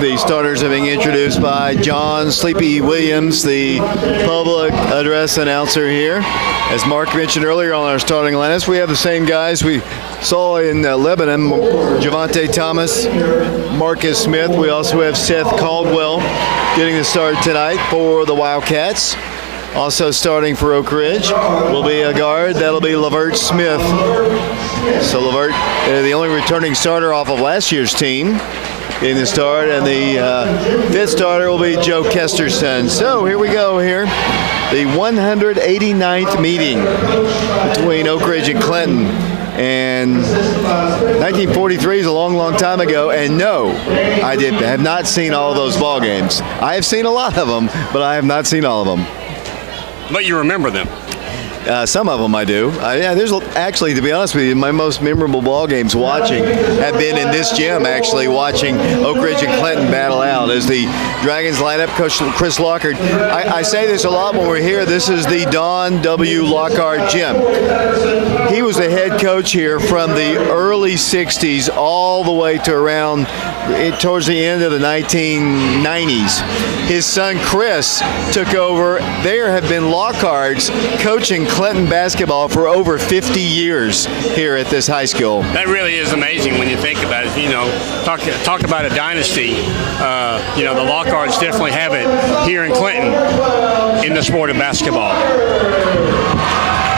The starters are being introduced by John Sleepy Williams, the public address announcer here. As Mark mentioned earlier on our starting lineups, we have the same guys we saw in Lebanon: Javante Thomas, Marcus Smith. We also have Seth Caldwell getting the start tonight for the Wildcats. Also starting for Oak Ridge will be a guard. That'll be Lavert Smith. So Lavert, the only returning starter off of last year's team, getting the start, and the fifth starter will be Joe Kesterson. So here we go here. The 189th meeting between Oak Ridge and Clinton. And 1943 is a long, long time ago. And no, I have not seen all of those ball games. I have seen a lot of them, but I have not seen all of them. But you remember them. Some of them I do. Yeah, there's actually, to be honest with you, my most memorable ball games watching have been in this gym, actually, watching Oak Ridge and Clinton battle out as the Dragons lineup. Coach Chris Lockhart, I say this a lot when we're here, this is the Don W. Lockhart gym. He was the head coach here from the early 60s all the way to around towards the end of the 1990s. His son Chris took over. There have been Lockharts coaching Clinton basketball for over 50 years here at this high school. That really is amazing when you think about it. You know, talk about a dynasty. You know, the Lockharts definitely have it here in Clinton in the sport of basketball.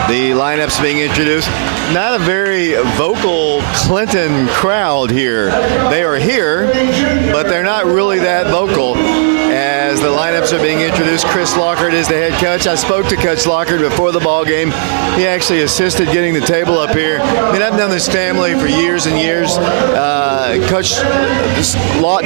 The lineups being introduced. Not a very vocal Clinton crowd here. They are here, but they're not really that vocal. As the lineups are being introduced, Chris Lockhart is the head coach. I spoke to Coach Lockhart before the ball game. He actually assisted getting the table up here. I mean, I've known this family for years and years. Coach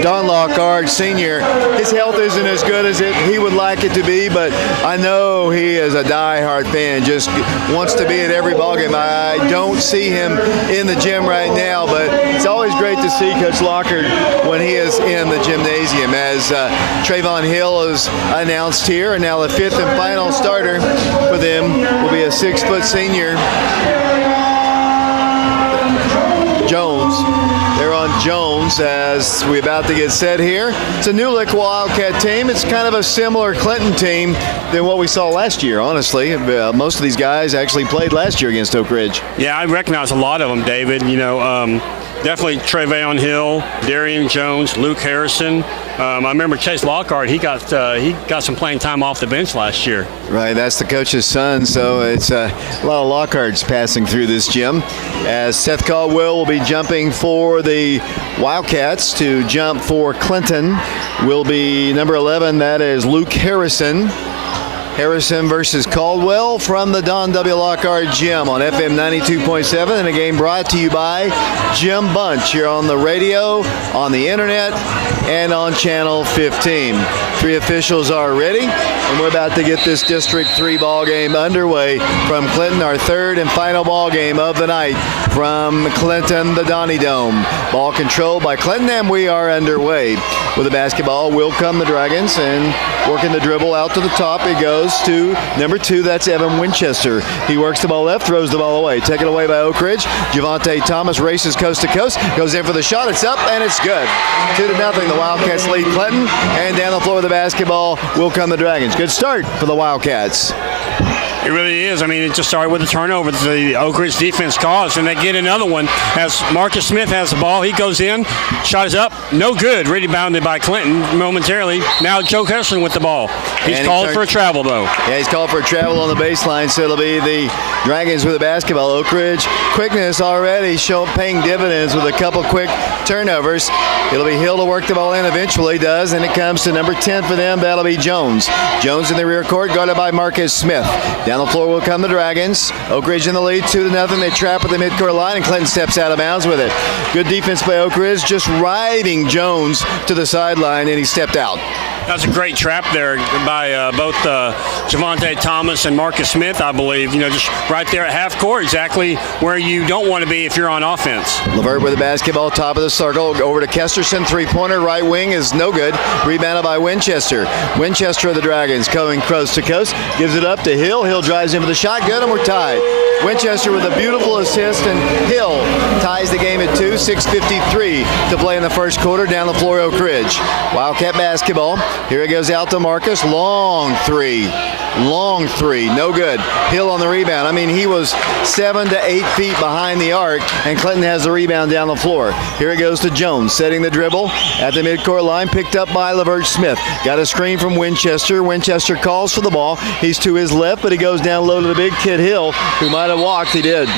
Don Lockhart, Sr., his health isn't as good as he would like it to be, but I know he is a die-hard fan, just wants to be at every ball game. I don't see him in the gym right now, but it's always great to see Coach Lockhart when he is in the gymnasium, as Trayvon Hill is announced here, and now the fifth and final starter for them will be a 6-foot senior, Jones. They're on Jones as we're about to get set here. It's a new look Wildcat team. It's kind of a similar Clinton team than what we saw last year, honestly. Most of these guys actually played last year against Oak Ridge. Yeah, I recognize a lot of them, David. You know, definitely Trayvon Hill, Darian Jones, Luke Harrison. I remember Chase Lockhart. He got some playing time off the bench last year. Right, that's the coach's son, so it's a lot of Lockharts passing through this gym. As Seth Caldwell will be jumping for the Wildcats. To jump for Clinton will be number 11. That is Luke Harrison. Harrison versus Caldwell from the Don W. Lockhart Gym on FM 92.7, and a game brought to you by Jim Bunch here on the radio, on the internet, and on Channel 15. 3 officials are ready, and we're about to get this District 3 ball game underway from Clinton, our third and final ball game of the night from Clinton, the Donnie Dome. Ball controlled by Clinton, and we are underway. With the basketball will come the Dragons, and working the dribble out to the top, it goes to number 2, that's Evan Winchester. He works the ball left, throws the ball away. Taken away by Oak Ridge. Javante Thomas races coast to coast, goes in for the shot, it's up, and it's good. 2-0, the Wildcats lead Clinton, and down the floor with the basketball will come the Dragons. Good start for the Wildcats. It really is. I mean, it just started with a turnover that the Oak Ridge defense caused, and they get another one as Marcus Smith has the ball. He goes in, shot is up, no good. Rebounded by Clinton momentarily. Now Joe Kesterson with the ball. He's called for a travel, though. Yeah, he's called for a travel on the baseline, so it'll be the Dragons with the basketball. Oak Ridge quickness already paying dividends with a couple quick turnovers. It'll be Hill to work the ball in, eventually does, and it comes to number 10 for them. That'll be Jones. Jones in the rear court, guarded by Marcus Smith. Down the floor will come the Dragons. Oak Ridge in the lead, 2-0. They trap at the midcourt line, and Clinton steps out of bounds with it. Good defense by Oak Ridge, just riding Jones to the sideline, and he stepped out. That's a great trap there by both Javante Thomas and Marcus Smith, I believe. Just right there at half court, exactly where you don't want to be if you're on offense. LeVert with the basketball, top of the circle, over to Kesterson, three-pointer, right wing is no good. Rebounded by Winchester. Winchester of the Dragons going coast to coast, gives it up to Hill. Hill drives in for the shot, good, and we're tied. Winchester with a beautiful assist, and Hill ties the game at 2, 6:53 to play in the first quarter. Down the floor, Oak Ridge. Wildcat basketball. Here it goes out to Marcus. Long three, no good. Hill on the rebound. I mean, he was 7 to 8 feet behind the arc, and Clinton has the rebound down the floor. Here it goes to Jones, setting the dribble at the midcourt line, picked up by LeVert Smith. Got a screen from Winchester. Winchester calls for the ball. He's to his left, but he goes down low to the big kid Hill, who might have walked. He did.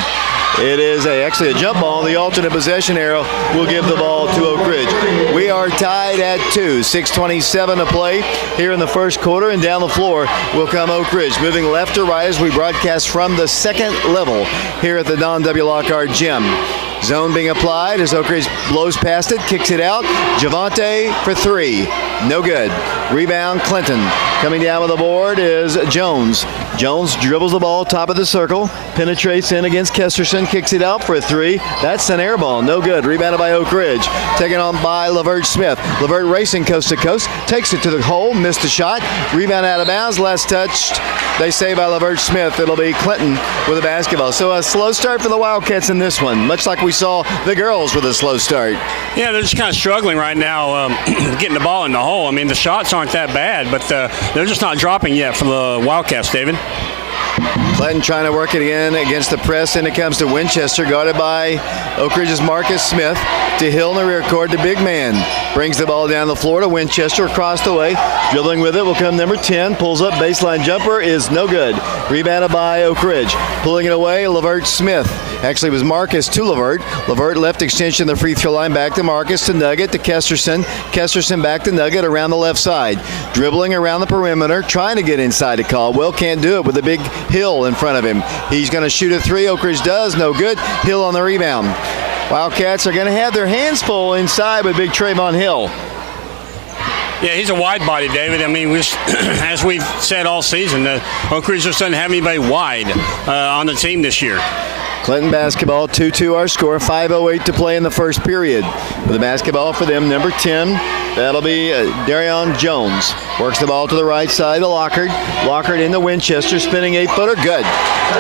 It is actually a jump ball. The alternate possession arrow will give the ball to Oak Ridge. We are tied at 2, 6:27 to play here in the first quarter, and down the floor will come Oak Ridge. Moving left to right as we broadcast from the second level here at the Don W. Lockhart Gym. Zone being applied as Oak Ridge blows past it, kicks it out. Javante for three. No good. Rebound, Clinton. Coming down with the board is Jones. Jones dribbles the ball, top of the circle, penetrates in against Kesterson, kicks it out for a three. That's an air ball. No good. Rebounded by Oak Ridge. Taken on by LeVert Smith. LeVert racing coast to coast, takes it to the hole, missed a shot. Rebound out of bounds. Last touched, they say, by LeVert Smith. It'll be Clinton with a basketball. So a slow start for the Wildcats in this one, much like we saw the girls with a slow start. Yeah, they're just kind of struggling right now getting the ball in the hole. I mean, the shots aren't that bad, but they're just not dropping yet for the Wildcats, David. Clinton trying to work it again against the press, and it comes to Winchester, guarded by Oak Ridge's Marcus Smith. To Hill in the rear court, the big man brings the ball down the floor to Winchester across the way. Dribbling with it will come number 10, pulls up, baseline jumper is no good. Rebounded by Oak Ridge. Pulling it away, LeVert Smith. Actually, it was Marcus to LeVert. LeVert left extension the free throw line, back to Marcus, to Nugget, to Kesterson. Kesterson back to Nugget around the left side. Dribbling around the perimeter, trying to get inside to Caldwell. Can't do it with a big Hill in front of him. He's going to shoot a three. Oak Ridge does. No good. Hill on the rebound. Wildcats are going to have their hands full inside with big Trayvon Hill. Yeah, he's a wide body, David. I mean, as we've said all season, Oak Ridge just doesn't have anybody wide on the team this year. Clinton basketball, 2-2 our score, 5:08 to play in the first period. With the basketball for them, number 10, that'll be Darion Jones. Works the ball to the right side to Lockhart. Lockhart into Winchester, spinning 8-footer, good.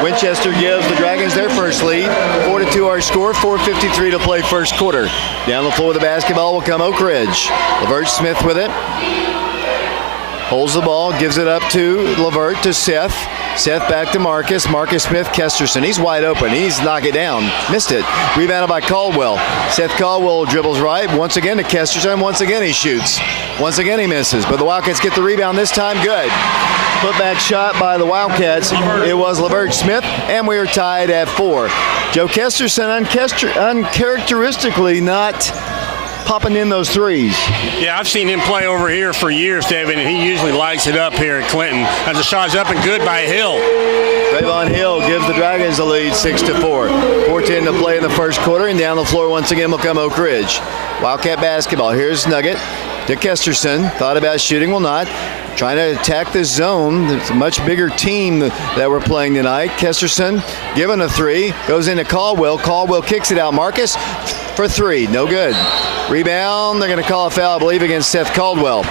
Winchester gives the Dragons their first lead, 4-2 our score, 4:53 to play first quarter. Down the floor with the basketball will come Oak Ridge. LeVert Smith with it. Holds the ball, gives it up to LeVert, to Seth. Seth back to Marcus. Marcus Smith, Kesterson. He's wide open. He needs to knock it down. Missed it. Rebounded by Caldwell. Seth Caldwell dribbles right. Once again to Kesterson. Once again he shoots. Once again he misses. But the Wildcats get the rebound this time. Good. Putback shot by the Wildcats. It was LeVert Smith, and we are tied at 4. Joe Kesterson uncharacteristically not popping in those threes. Yeah, I've seen him play over here for years, David, and he usually lights it up here at Clinton. As the shot's up and good by Hill. Trayvon Hill gives the Dragons the lead, 6-4. 4:10 to play in the first quarter, and down the floor once again will come Oak Ridge. Wildcat basketball. Here's Nugget to Kesterson. Thought about shooting, will not. Trying to attack this zone. It's a much bigger team that we're playing tonight. Kesterson given a three. Goes into Caldwell. Caldwell kicks it out. Marcus for three. No good. Rebound. They're going to call a foul, I believe, against Seth Caldwell.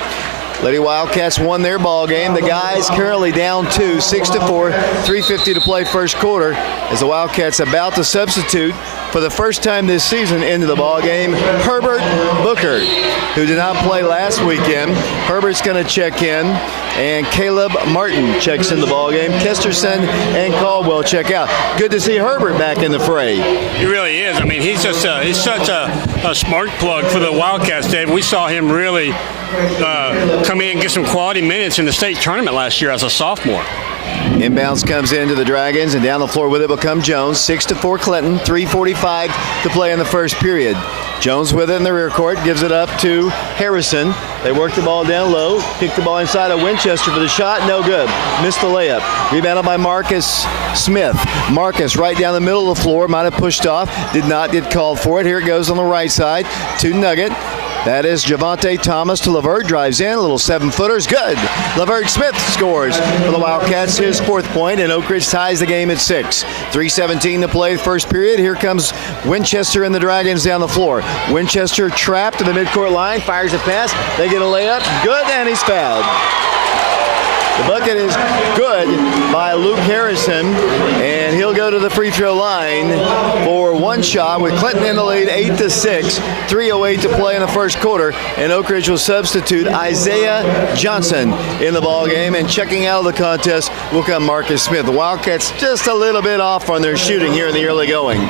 Lady Wildcats won their ball game. The guys currently down 2, 6-4, 3:50 to play first quarter, as the Wildcats about to substitute for the first time this season into the ball game Herbert Booker, who did not play last weekend. Herbert's going to check in, and Caleb Martin checks in the ball game. Kesterson and Caldwell check out. Good to see Herbert back in the fray. He really is. I mean, he's such a smart plug for the Wildcats, Dave. We saw him really come in and get some quality minutes in the state tournament last year as a sophomore. Inbounds comes into the Dragons, and down the floor with it will come Jones. 6-4 Clinton, 3:45 to play in the first period. Jones with it in the rear court, gives it up to Harrison. They work the ball down low, kick the ball inside of Winchester for the shot, no good. Missed the layup. Rebounded by Marcus Smith. Marcus right down the middle of the floor, might have pushed off, did not get called for it. Here it goes on the right side to Nugget. That is Javante Thomas to LeVert. Drives in. A little 7-footer's good. LeVert Smith scores for the Wildcats. His 4th point, and Oak Ridge ties the game at 6. 3:17 to play first period. Here comes Winchester and the Dragons down the floor. Winchester trapped to the midcourt line. Fires a pass. They get a layup. Good, and he's fouled. The bucket is good by Luke Harrison, and he'll go to the free throw line for one shot with Clinton in the lead 8-6. 3:08 to play in the first quarter, and Oak Ridge will substitute Isaiah Johnson in the ball game, and checking out of the contest will come Marcus Smith. The Wildcats just a little bit off on their shooting here in the early going.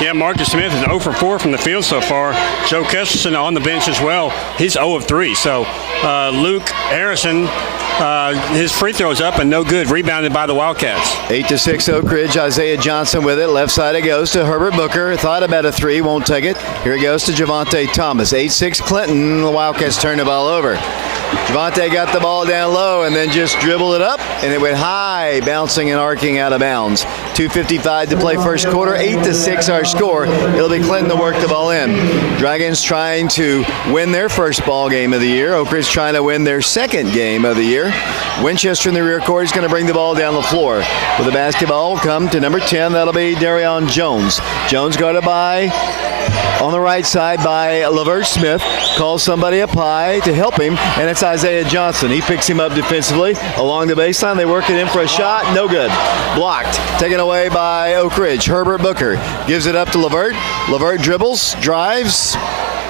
Yeah, Marcus Smith is 0 for 4 from the field so far. Joe Kesterson on the bench as well. He's 0 of 3. So Luke Harrison, his free throw's up and no good. Rebounded by the Wildcats. 8-6 Oak Ridge. Isaiah Johnson with it. Left side it goes to Herbert Booker. Thought about a 3, won't take it. Here it goes to Javante Thomas. 8-6 Clinton. The Wildcats turn the ball over. Javante got the ball down low and then just dribbled it up, and it went high, bouncing and arcing out of bounds. 2:55 to play first quarter. 8-6 our score. It'll be Clinton to work the ball in. Dragons trying to win their first ball game of the year. Oak Ridge trying to win their second game of the year. Winchester in the rear court is going to bring the ball down the floor. With the basketball will come to number 10. That'll be Darion Jones. Jones guarded by, on the right side, by LeVert Smith. Calls somebody up high to help him, and it's Isaiah Johnson. He picks him up defensively along the baseline. They work it in for a shot. No good. Blocked. Taken away by Oak Ridge. Herbert Booker gives it up to LeVert. LeVert dribbles, drives,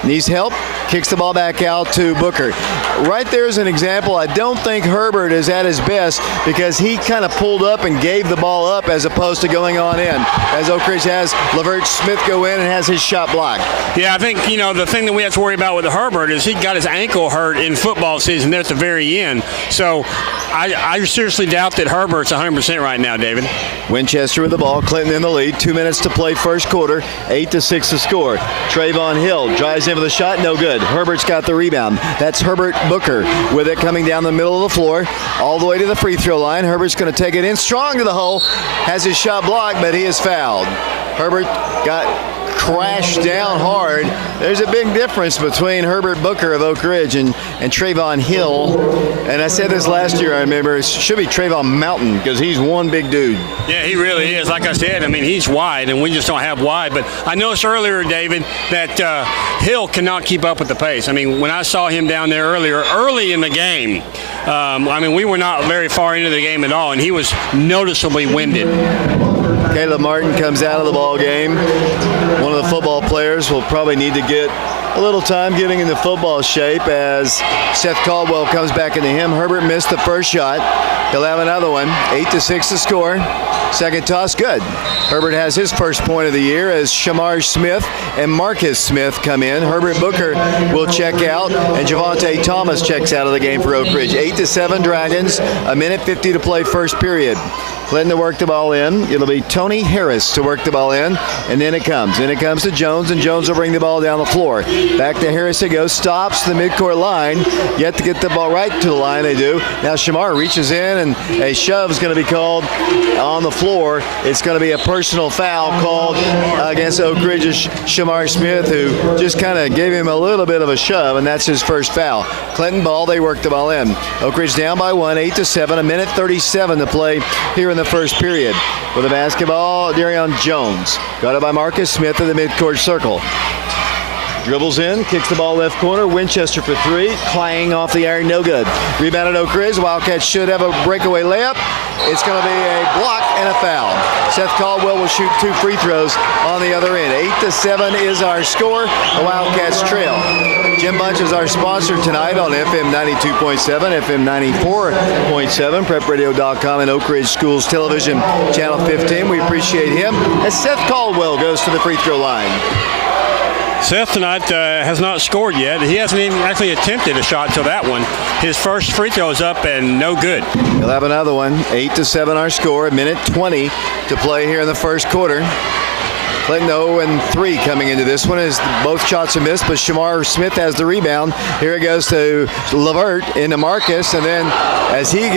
needs help, kicks the ball back out to Booker. Right there is an example. I don't think Herbert is at his best because he kind of pulled up and gave the ball up as opposed to going on in. As Oak Ridge has LeVert Smith go in and has his shot blocked. Yeah, I think, the thing that we have to worry about with Herbert is he got his ankle hurt in football season there at the very end. So I seriously doubt that Herbert's 100% right now, David. Winchester with the ball. Clinton in the lead. 2 minutes to play first quarter. 8-6 to score. Trayvon Hill drives in with a shot. No good. Herbert's got the rebound. That's Herbert Booker with it coming down the middle of the floor. All the way to the free throw line. Herbert's going to take it in strong to the hole. Has his shot blocked, but he is fouled. Herbert got crashed down hard. There's a big difference between Herbert Booker of Oak Ridge and Trayvon Hill. And I said this last year, I remember, it should be Trayvon Mountain because he's one big dude. Yeah, he really is. Like I said, he's wide, and we just don't have wide. But I noticed earlier, David, that Hill cannot keep up with the pace. When I saw him down there early in the game, we were not very far into the game at all, and he was noticeably winded. Caleb Martin comes out of the ball game. One of the football players will probably need to get a little time getting into football shape as Seth Caldwell comes back into him. Herbert missed the first shot. He'll have another one. 8-6 to score. Second toss, good. Herbert has his first point of the year as Shamar Smith and Marcus Smith come in. Herbert Booker will check out, and Javante Thomas checks out of the game for Oak Ridge. 8-7 Dragons. 1:50 to play first period. Clinton to work the ball in. It'll be Tony Harris to work the ball in, and then it comes. Then it comes to Jones, and Jones will bring the ball down the floor. Back to Harris it goes. Stops the midcourt line. Yet to get the ball right to the line, they do. Now Shamar reaches in, and a shove is going to be called on the floor. It's going to be a personal foul called against Oak Ridge's Shamar Smith, who just kind of gave him a little bit of a shove, and that's his first foul. Clinton ball, they work the ball in. Oak Ridge down by 1, 8-7, 1:37 to play here in the first period. With the basketball, Darion Jones. Got it by Marcus Smith in the midcourt circle. Dribbles in, kicks the ball left corner. Winchester for 3. Clang off the iron, no good. Rebounded Oak Ridge. Wildcats should have a breakaway layup. It's going to be a block and a foul. Seth Caldwell will shoot 2 free throws on the other end. 8-7 is our score. The Wildcats trail. Jim Bunch is our sponsor tonight on FM 92.7, FM 94.7, prepradio.com, and Oak Ridge Schools Television, Channel 15. We appreciate him as Seth Caldwell goes to the free throw line. Seth tonight has not scored yet. He hasn't even actually attempted a shot till that one. His first free throw is up and no good. He'll have another one. 8-7 our score. 1:20 to play here in the first quarter. Clinton 0-3 coming into this one as both shots are missed, but Shamar Smith has the rebound. Here it goes to LeVert into Marcus, and then as he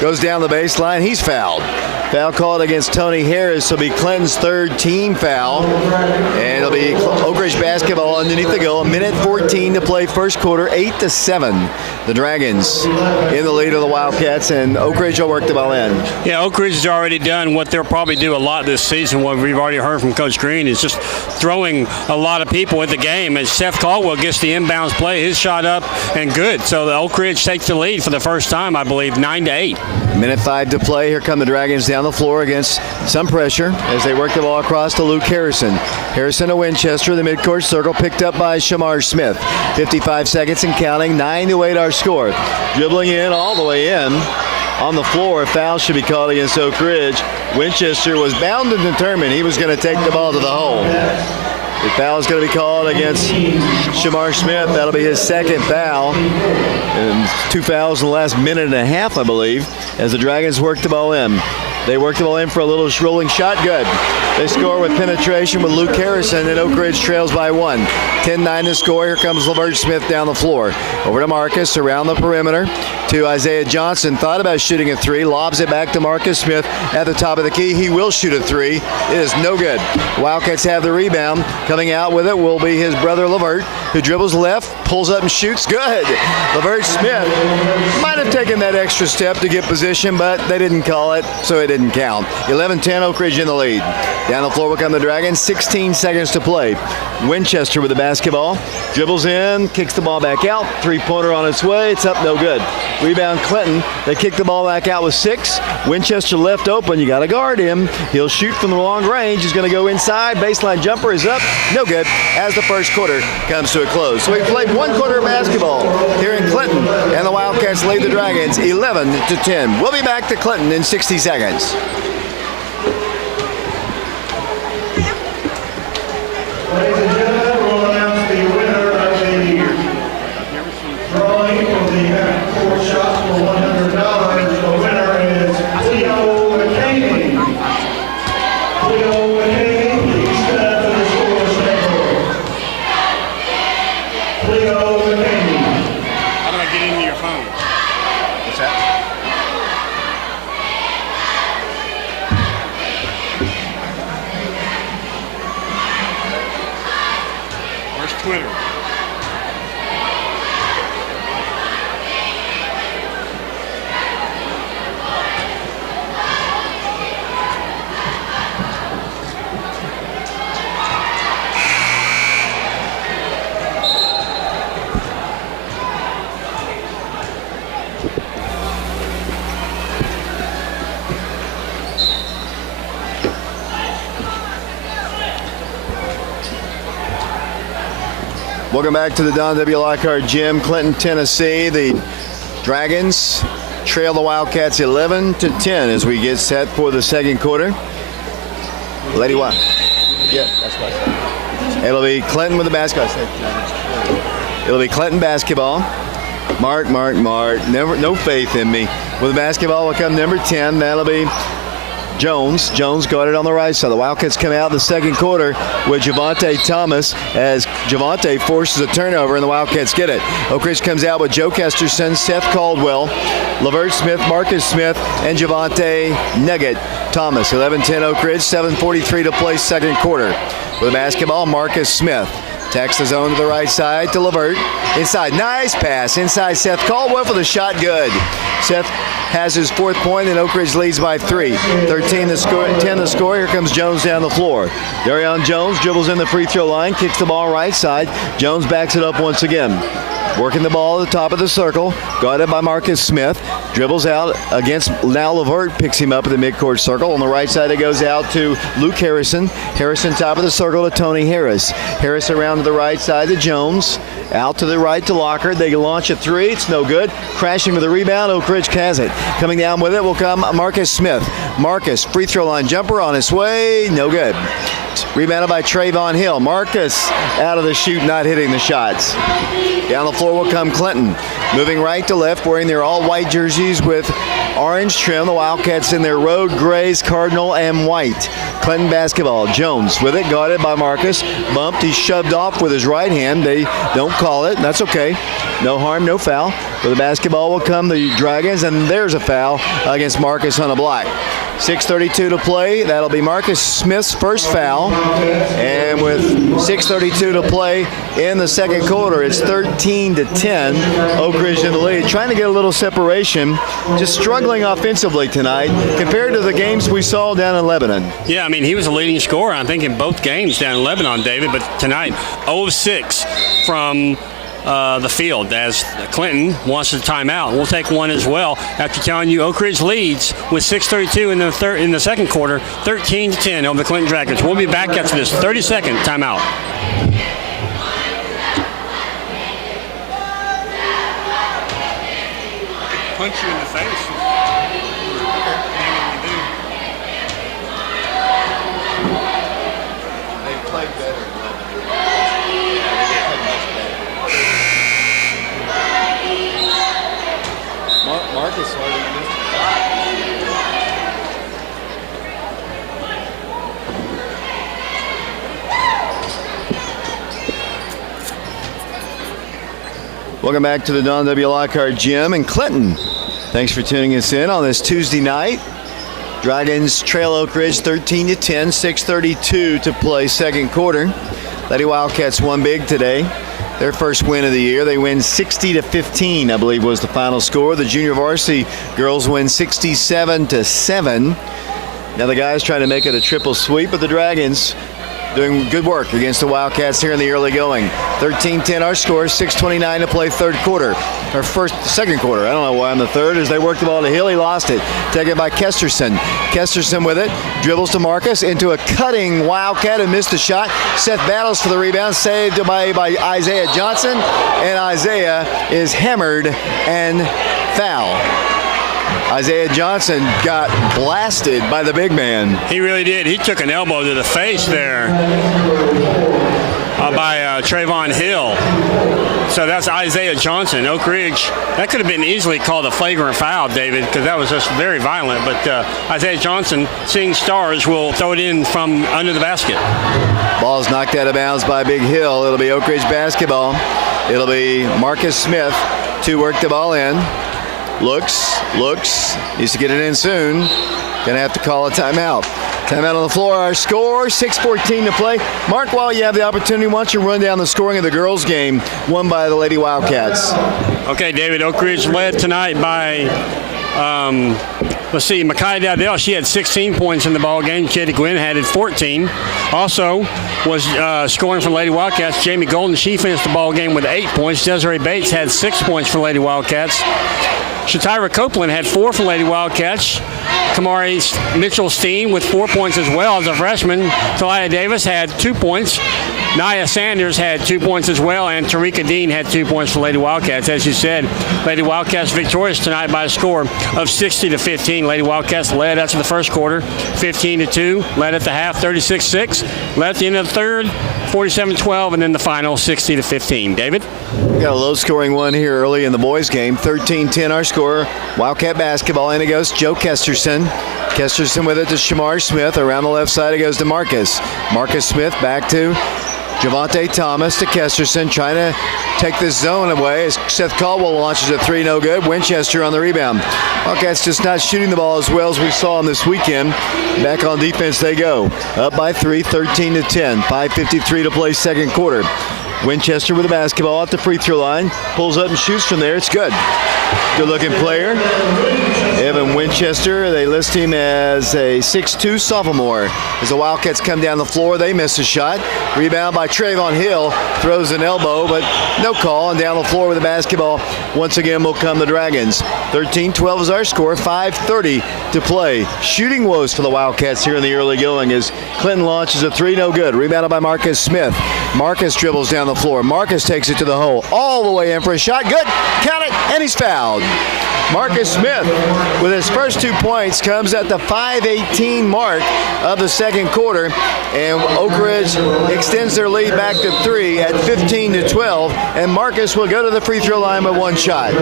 goes down the baseline, he's fouled. Foul called against Tony Harris. It'll be Clinton's third team foul. And it'll be Oak Ridge basketball underneath the goal. 1:14 to play first quarter, 8-7. The Dragons in the lead of the Wildcats, and Oak Ridge will work the ball in. Yeah, Oak Ridge has already done what they'll probably do a lot this season. What we've already heard from Coach Green is just throwing a lot of people at the game. As Seth Caldwell gets the inbounds play, his shot up and good. So the Oak Ridge takes the lead for the first time, I believe, 9-8. 1:05 to play. Here come the Dragons down the floor against some pressure as they work the ball across to Luke Harrison. Harrison to Winchester, the midcourt circle, picked up by Shamar Smith. 55 seconds and counting, 9-8 our score. Dribbling in all the way in. On the floor, a foul should be called against Oak Ridge. Winchester was bound and determined he was going to take the ball to the hole. The foul is going to be called against Shamar Smith. That'll be his second foul. And 2 fouls in the last minute and a half, I believe, as the Dragons work the ball in. They work the ball in for a little rolling shot. Good. They score with penetration with Luke Harrison, and Oak Ridge trails by 1. 10-9 to score. Here comes LaVert Smith down the floor. Over to Marcus around the perimeter to Isaiah Johnson. Thought about shooting a 3. Lobs it back to Marcus Smith at the top of the key. He will shoot a 3. It is no good. Wildcats have the rebound. Coming out with it will be his brother LaVert, who dribbles left, pulls up and shoots. Good. LaVert Smith might have taken that extra step to get position, but they didn't call it, so it didn't count. 11-10, Oak Ridge in the lead. Down the floor will come the Dragons. 16 seconds to play. Winchester with the basketball. Dribbles in, kicks the ball back out. 3-pointer on its way. It's up, no good. Rebound Clinton. They kick the ball back out with 6. Winchester left open. You got to guard him. He'll shoot from the long range. He's going to go inside. Baseline jumper is up. No good as the first quarter comes to a close. So we played 1 quarter of basketball here in Clinton, and the Wildcats lead the Dragons 11-10. We'll be back to Clinton in 60 seconds. Ladies and gentlemen, we'll announce the winner of the drawing for the half-court shot for $100. The winner is Cleo McCaney. Cleo McCaney, please stand for the score table. Cleo McCaney. How do I get into your phone? What's that? Where's Twitter? Welcome back to the Don W. Lockhart Gym, Clinton, Tennessee. The Dragons trail the Wildcats 11-10 as we get set for the second quarter. Lady Wild. Yeah, that's what I said. It'll be Clinton with the basketball. It'll be Clinton basketball. Mark. Never, no faith in me. With the basketball will come number 10. That'll be Jones. Jones guarded on the right side. The Wildcats come out in the second quarter with Javante Thomas as Javante forces a turnover and the Wildcats get it. Oak Ridge comes out with Joe Kesterson, Seth Caldwell, LaVert Smith, Marcus Smith, and Javante Nugget Thomas. 11-10 Oak Ridge, 7:43 to play second quarter. With the basketball, Marcus Smith. Attacks the zone to the right side to LaVert. Inside, nice pass. Inside, Seth Caldwell for the shot, good. Seth has his 4th point, and Oak Ridge leads by 3. 13 to score, 10 to score. Here comes Jones down the floor. Darion Jones dribbles in the free throw line, kicks the ball right side. Jones backs it up once again. Working the ball at the top of the circle, guarded by Marcus Smith. Dribbles out against now LaVert, picks him up at the midcourt circle. On the right side, it goes out to Luke Harrison. Harrison top of the circle to Tony Harris. Harris around to the right side to Jones. Out to the right to Lockhart. They launch a 3. It's no good. Crashing with the rebound. Oak Ridge has it. Coming down with it will come Marcus Smith. Marcus, free throw line jumper on his way. No good. Rebounded by Trayvon Hill. Marcus out of the chute, not hitting the shots. Down the floor will come Clinton. Moving right to left, wearing their all-white jerseys with orange trim. The Wildcats in their road grays, cardinal, and white. Clinton basketball. Jones with it, guarded by Marcus. Bumped, he's shoved off with his right hand. They don't call it. That's okay. No harm, no foul. With the basketball will come the Dragons, and there's a foul against Marcus on a block. 6:32 to play. That'll be Marcus Smith's first foul. And with 6:32 to play in the second quarter, it's 13-10. Oak Ridge in the lead. Trying to get a little separation. Just struggling offensively tonight compared to the games we saw down in Lebanon. Yeah, I mean, he was a leading scorer, I think, in both games down in Lebanon, David. But tonight, 0 of 6 from the field as Clinton wants a timeout. We'll take one as well after telling you Oak Ridge leads with 6:32 in the second quarter, 13-10 over the Clinton Dragons. We'll be back after this 30-second timeout. Punch you in the face. They played better. Marcus hardly missed a shot. Welcome back to the Don W. Lockhart Gym in Clinton. Thanks for tuning us in on this Tuesday night. Dragons trail Oak Ridge 13-10, 6:32 to play second quarter. Lady Wildcats won big today. Their first win of the year. They win 60-15, I believe was the final score. The junior varsity girls win 67-7. Now the guys trying to make it a triple sweep, but the Dragons doing good work against the Wildcats here in the early going. 13-10 our score, 6:29 to play third quarter. Or second quarter. I don't know why I'm the third as they work the ball to Hill. He lost it. Taken by Kesterson. Kesterson with it. Dribbles to Marcus into a cutting Wildcat who missed the shot. Seth battles for the rebound. Saved by Isaiah Johnson. And Isaiah is hammered and foul. Isaiah Johnson got blasted by the big man. He really did. He took an elbow to the face there by Trayvon Hill. So that's Isaiah Johnson. Oak Ridge, that could have been easily called a flagrant foul, David, because that was just very violent. But Isaiah Johnson, seeing stars, will throw it in from under the basket. Ball's knocked out of bounds by Big Hill. It'll be Oak Ridge basketball. It'll be Marcus Smith to work the ball in. Looks, needs to get it in soon. Gonna have to call a timeout. Timeout on the floor, our score, 6:14 to play. Mark, while you have the opportunity, why don't you run down the scoring of the girls' game won by the Lady Wildcats? Okay, David, Oak Ridge led tonight by, Makai Dowdell. She had 16 points in the ball game. Katie Gwynn had 14. Also was scoring for Lady Wildcats. Jamie Golden, she finished the ball game with 8 points. Desiree Bates had 6 points for Lady Wildcats. Shatira Copeland had 4 for Lady Wildcats. Kamari Mitchell-Steen with 4 points as well as a freshman. Talia Davis had 2 points. Nia Sanders had 2 points as well, and Tarika Dean had 2 points for Lady Wildcats. As you said, Lady Wildcats victorious tonight by a score of 60-15. Lady Wildcats led after the first quarter, 15-2. Led at the half, 36-6. Led at the end of the third, 47-12, and then the final, 60-15. David? We got a low-scoring one here early in the boys' game. 13-10 our score. Wildcat basketball, and it goes Joe Kesterson. Kesterson with it to Shamar Smith. Around the left side, it goes to Marcus. Marcus Smith back to Javante Thomas to Kesterson, trying to take this zone away as Seth Caldwell launches a three, no good. Winchester on the rebound. Wildcats just not shooting the ball as well as we saw them this weekend. Back on defense they go. Up by 3, 13-10. 5:53 to play second quarter. Winchester with the basketball at the free throw line. Pulls up and shoots from there. It's good. Good looking player. Evan Winchester, they list him as a 6'2 sophomore. As the Wildcats come down the floor, they miss a shot. Rebound by Trayvon Hill. Throws an elbow, but no call. And down the floor with the basketball, once again will come the Dragons. 13-12 is our score. 5:30 to play. Shooting woes for the Wildcats here in the early going as Clinton launches a three, no good. Rebounded by Marcus Smith. Marcus dribbles down the floor. Marcus takes it to the hole. All the way in for a shot. Good. Count it. And he's fouled. Marcus Smith, with his first 2 points, comes at the 5:18 mark of the second quarter, and Oak Ridge extends their lead back to 3 at 15-12, and Marcus will go to the free throw line with 1 shot.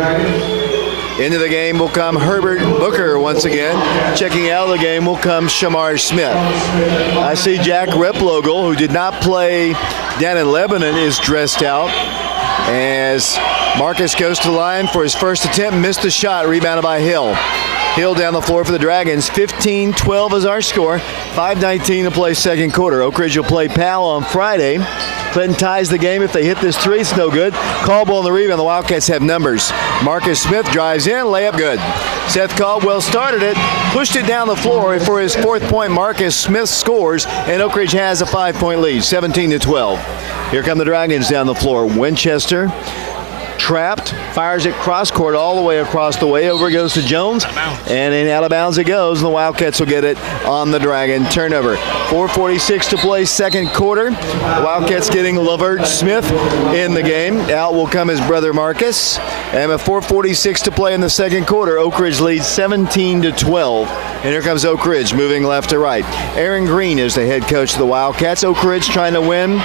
Into the game will come Herbert Booker once again. Checking out of the game will come Shamar Smith. I see Jack Replogle, who did not play down in Lebanon, is dressed out as Marcus goes to the line for his first attempt, missed the shot, rebounded by Hill. Hill down the floor for the Dragons. 15-12 is our score. 5:19 to play second quarter. Oak Ridge will play Powell on Friday. Clinton ties the game if they hit this three. It's no good. Caldwell on the rebound. The Wildcats have numbers. Marcus Smith drives in. Layup good. Seth Caldwell started it, pushed it down the floor for his fourth point. Marcus Smith scores, and Oak Ridge has a 5-point lead, 17-12. Here come the Dragons down the floor. Winchester trapped, fires it cross court all the way across the way. Over it goes to Jones, and in out of bounds it goes. The Wildcats will get it on the Dragon turnover. 4:46 to play second quarter. The Wildcats getting Lavert Smith in the game. Out will come his brother Marcus. And with 4:46 to play in the second quarter, Oak Ridge leads 17-12. And here comes Oak Ridge moving left to right. Aaron Green is the head coach of the Wildcats. Oak Ridge trying to win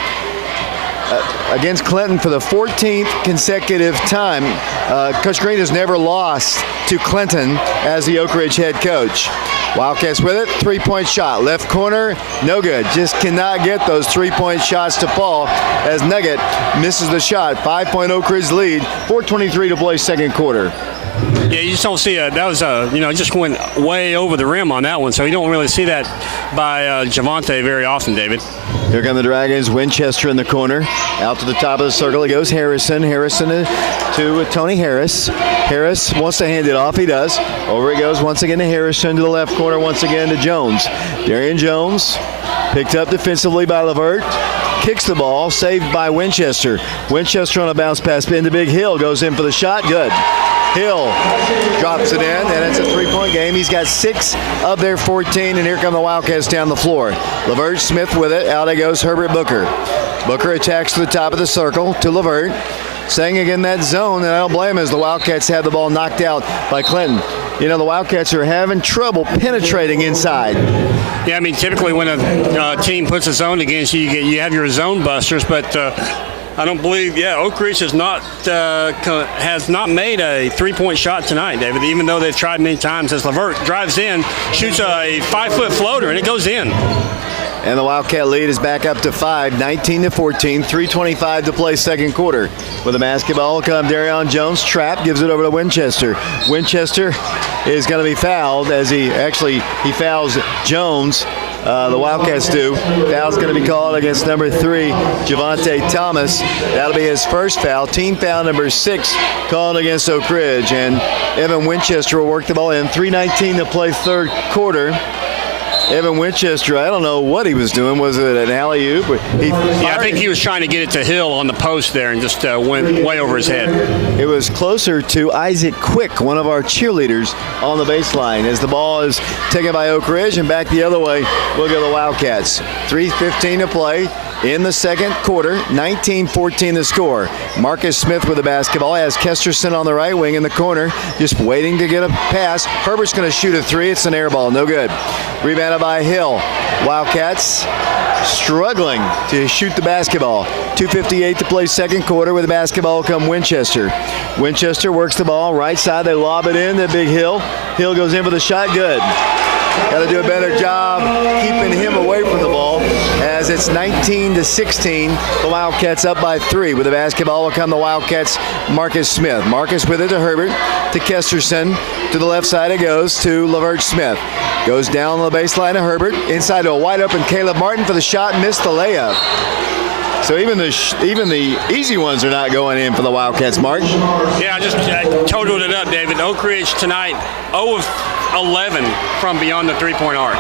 against Clinton for the 14th consecutive time. Coach Green has never lost to Clinton as the Oak Ridge head coach. Wildcats with it, three-point shot. Left corner, no good. Just cannot get those three-point shots to fall as Nugget misses the shot. 5-point Oak Ridge lead, 4:23 to play second quarter. Yeah, you just don't see that was just went way over the rim on that one, so you don't really see that by Javante very often, David. Here come the Dragons. Winchester in the corner. Out to the top of the circle. It goes Harrison. Harrison to Tony Harris. Harris wants to hand it off. He does. Over it goes once again to Harrison to the left corner. Once again to Jones. Darian Jones picked up defensively by Lavert. Kicks the ball. Saved by Winchester. Winchester on a bounce pass into Big Hill. Goes in for the shot. Good. Hill drops it in, and it's a three-point game. He's got 6 of their 14, and here come the Wildcats down the floor. Lavert Smith with it. Out it goes Herbert Booker. Booker attacks to the top of the circle to Lavert. Staying again that zone, and I don't blame him as the Wildcats have the ball knocked out by Clinton. You know, the Wildcats are having trouble penetrating inside. Yeah, I mean, typically when a team puts a zone against you, you have your zone busters, but I don't believe, Oak Ridge has not made a three-point shot tonight, David, even though they've tried many times. As Lavert drives in, shoots a 5-foot floater, and it goes in. And the Wildcat lead is back up to 5, 19-14, 3:25 to play second quarter. With the basketball come Darian Jones, trap, gives it over to Winchester. Winchester is going to be fouled as he fouls Jones. The Wildcats do. Foul's going to be called against number 3, Javante Thomas. That'll be his first foul. Team foul number 6 called against Oak Ridge. And Evan Winchester will work the ball in. 3:19 to play third quarter. Evan Winchester, I don't know what he was doing. Was it an alley-oop? I think he was trying to get it to Hill on the post there and just went way over his head. It was closer to Isaac Quick, one of our cheerleaders, on the baseline. As the ball is taken by Oak Ridge and back the other way, we'll go the Wildcats. 3:15 to play in the second quarter, 19-14 the score. Marcus Smith with the basketball, has Kesterson on the right wing in the corner, just waiting to get a pass. Herbert's going to shoot a 3. It's an air ball, no good. Rebounded by Hill. Wildcats struggling to shoot the basketball. 2:58 to play second quarter. With the basketball come Winchester. Winchester works the ball right side. They lob it in to Big Hill. Hill goes in for the shot. Good. Got to do a better job keeping him away from the ball as it's 19-16. The Wildcats up by 3. With the basketball will come the Wildcats' Marcus Smith. Marcus with it to Herbert, to Kesterson. To the left side it goes to Lavert Smith. Goes down the baseline to Herbert. Inside to a wide open Caleb Martin for the shot. Missed the layup. So even the easy ones are not going in for the Wildcats, Mark. Yeah, I totaled it up, David. Oak Ridge tonight, 0 of 11 from beyond the three-point arc.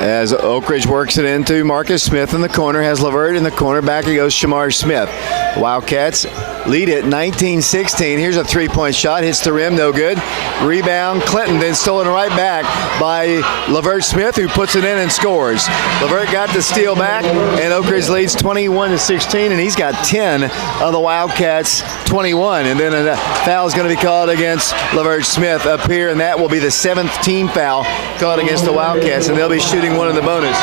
As Oak Ridge works it into Marcus Smith in the corner, has Lavert in the corner. Back it goes Shamar Smith. Wildcats lead it 19-16. Here's a three-point shot. Hits the rim, no good. Rebound, Clinton, then stolen right back by Lavert Smith, who puts it in and scores. Lavert got the steal back, and Oak Ridge leads 21-16, and he's got 10 of the Wildcats' 21. And then a foul is going to be called against Lavert Smith up here, and that will be the 7th team foul called against the Wildcats, and they'll be shooting one in the bonus.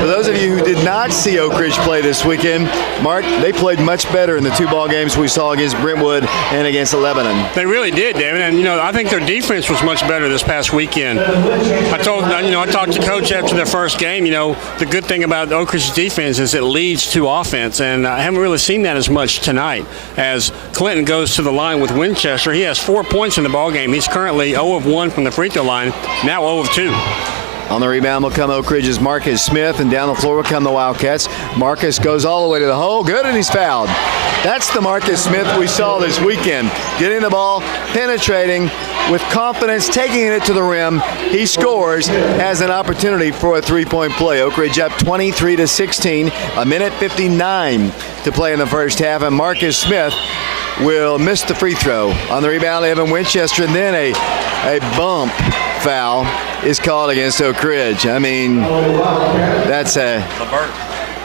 For those of you who did not see Oak Ridge play this weekend, Mark, they played much better in the 2 ball games we saw against Brentwood and against Lebanon. They really did, David. And, I think their defense was much better this past weekend. I talked to Coach after their first game. The good thing about Oak Ridge's defense is it leads to offense. And I haven't really seen that as much tonight. As Clinton goes to the line with Winchester, he has 4 points in the ball game. He's currently 0 of 1 from the free throw line, now 0 of 2. On the rebound will come Oak Ridge's Marcus Smith, and down the floor will come the Wildcats. Marcus goes all the way to the hole. Good, and he's fouled. That's the Marcus Smith we saw this weekend. Getting the ball, penetrating with confidence, taking it to the rim. He scores, has an opportunity for a 3-point play. Oak Ridge up 23-16, a minute 59 to play in the first half, and Marcus Smith will miss the free throw. On the rebound, Evan Winchester, and then a bump foul is called against Oak Ridge. I mean, that's a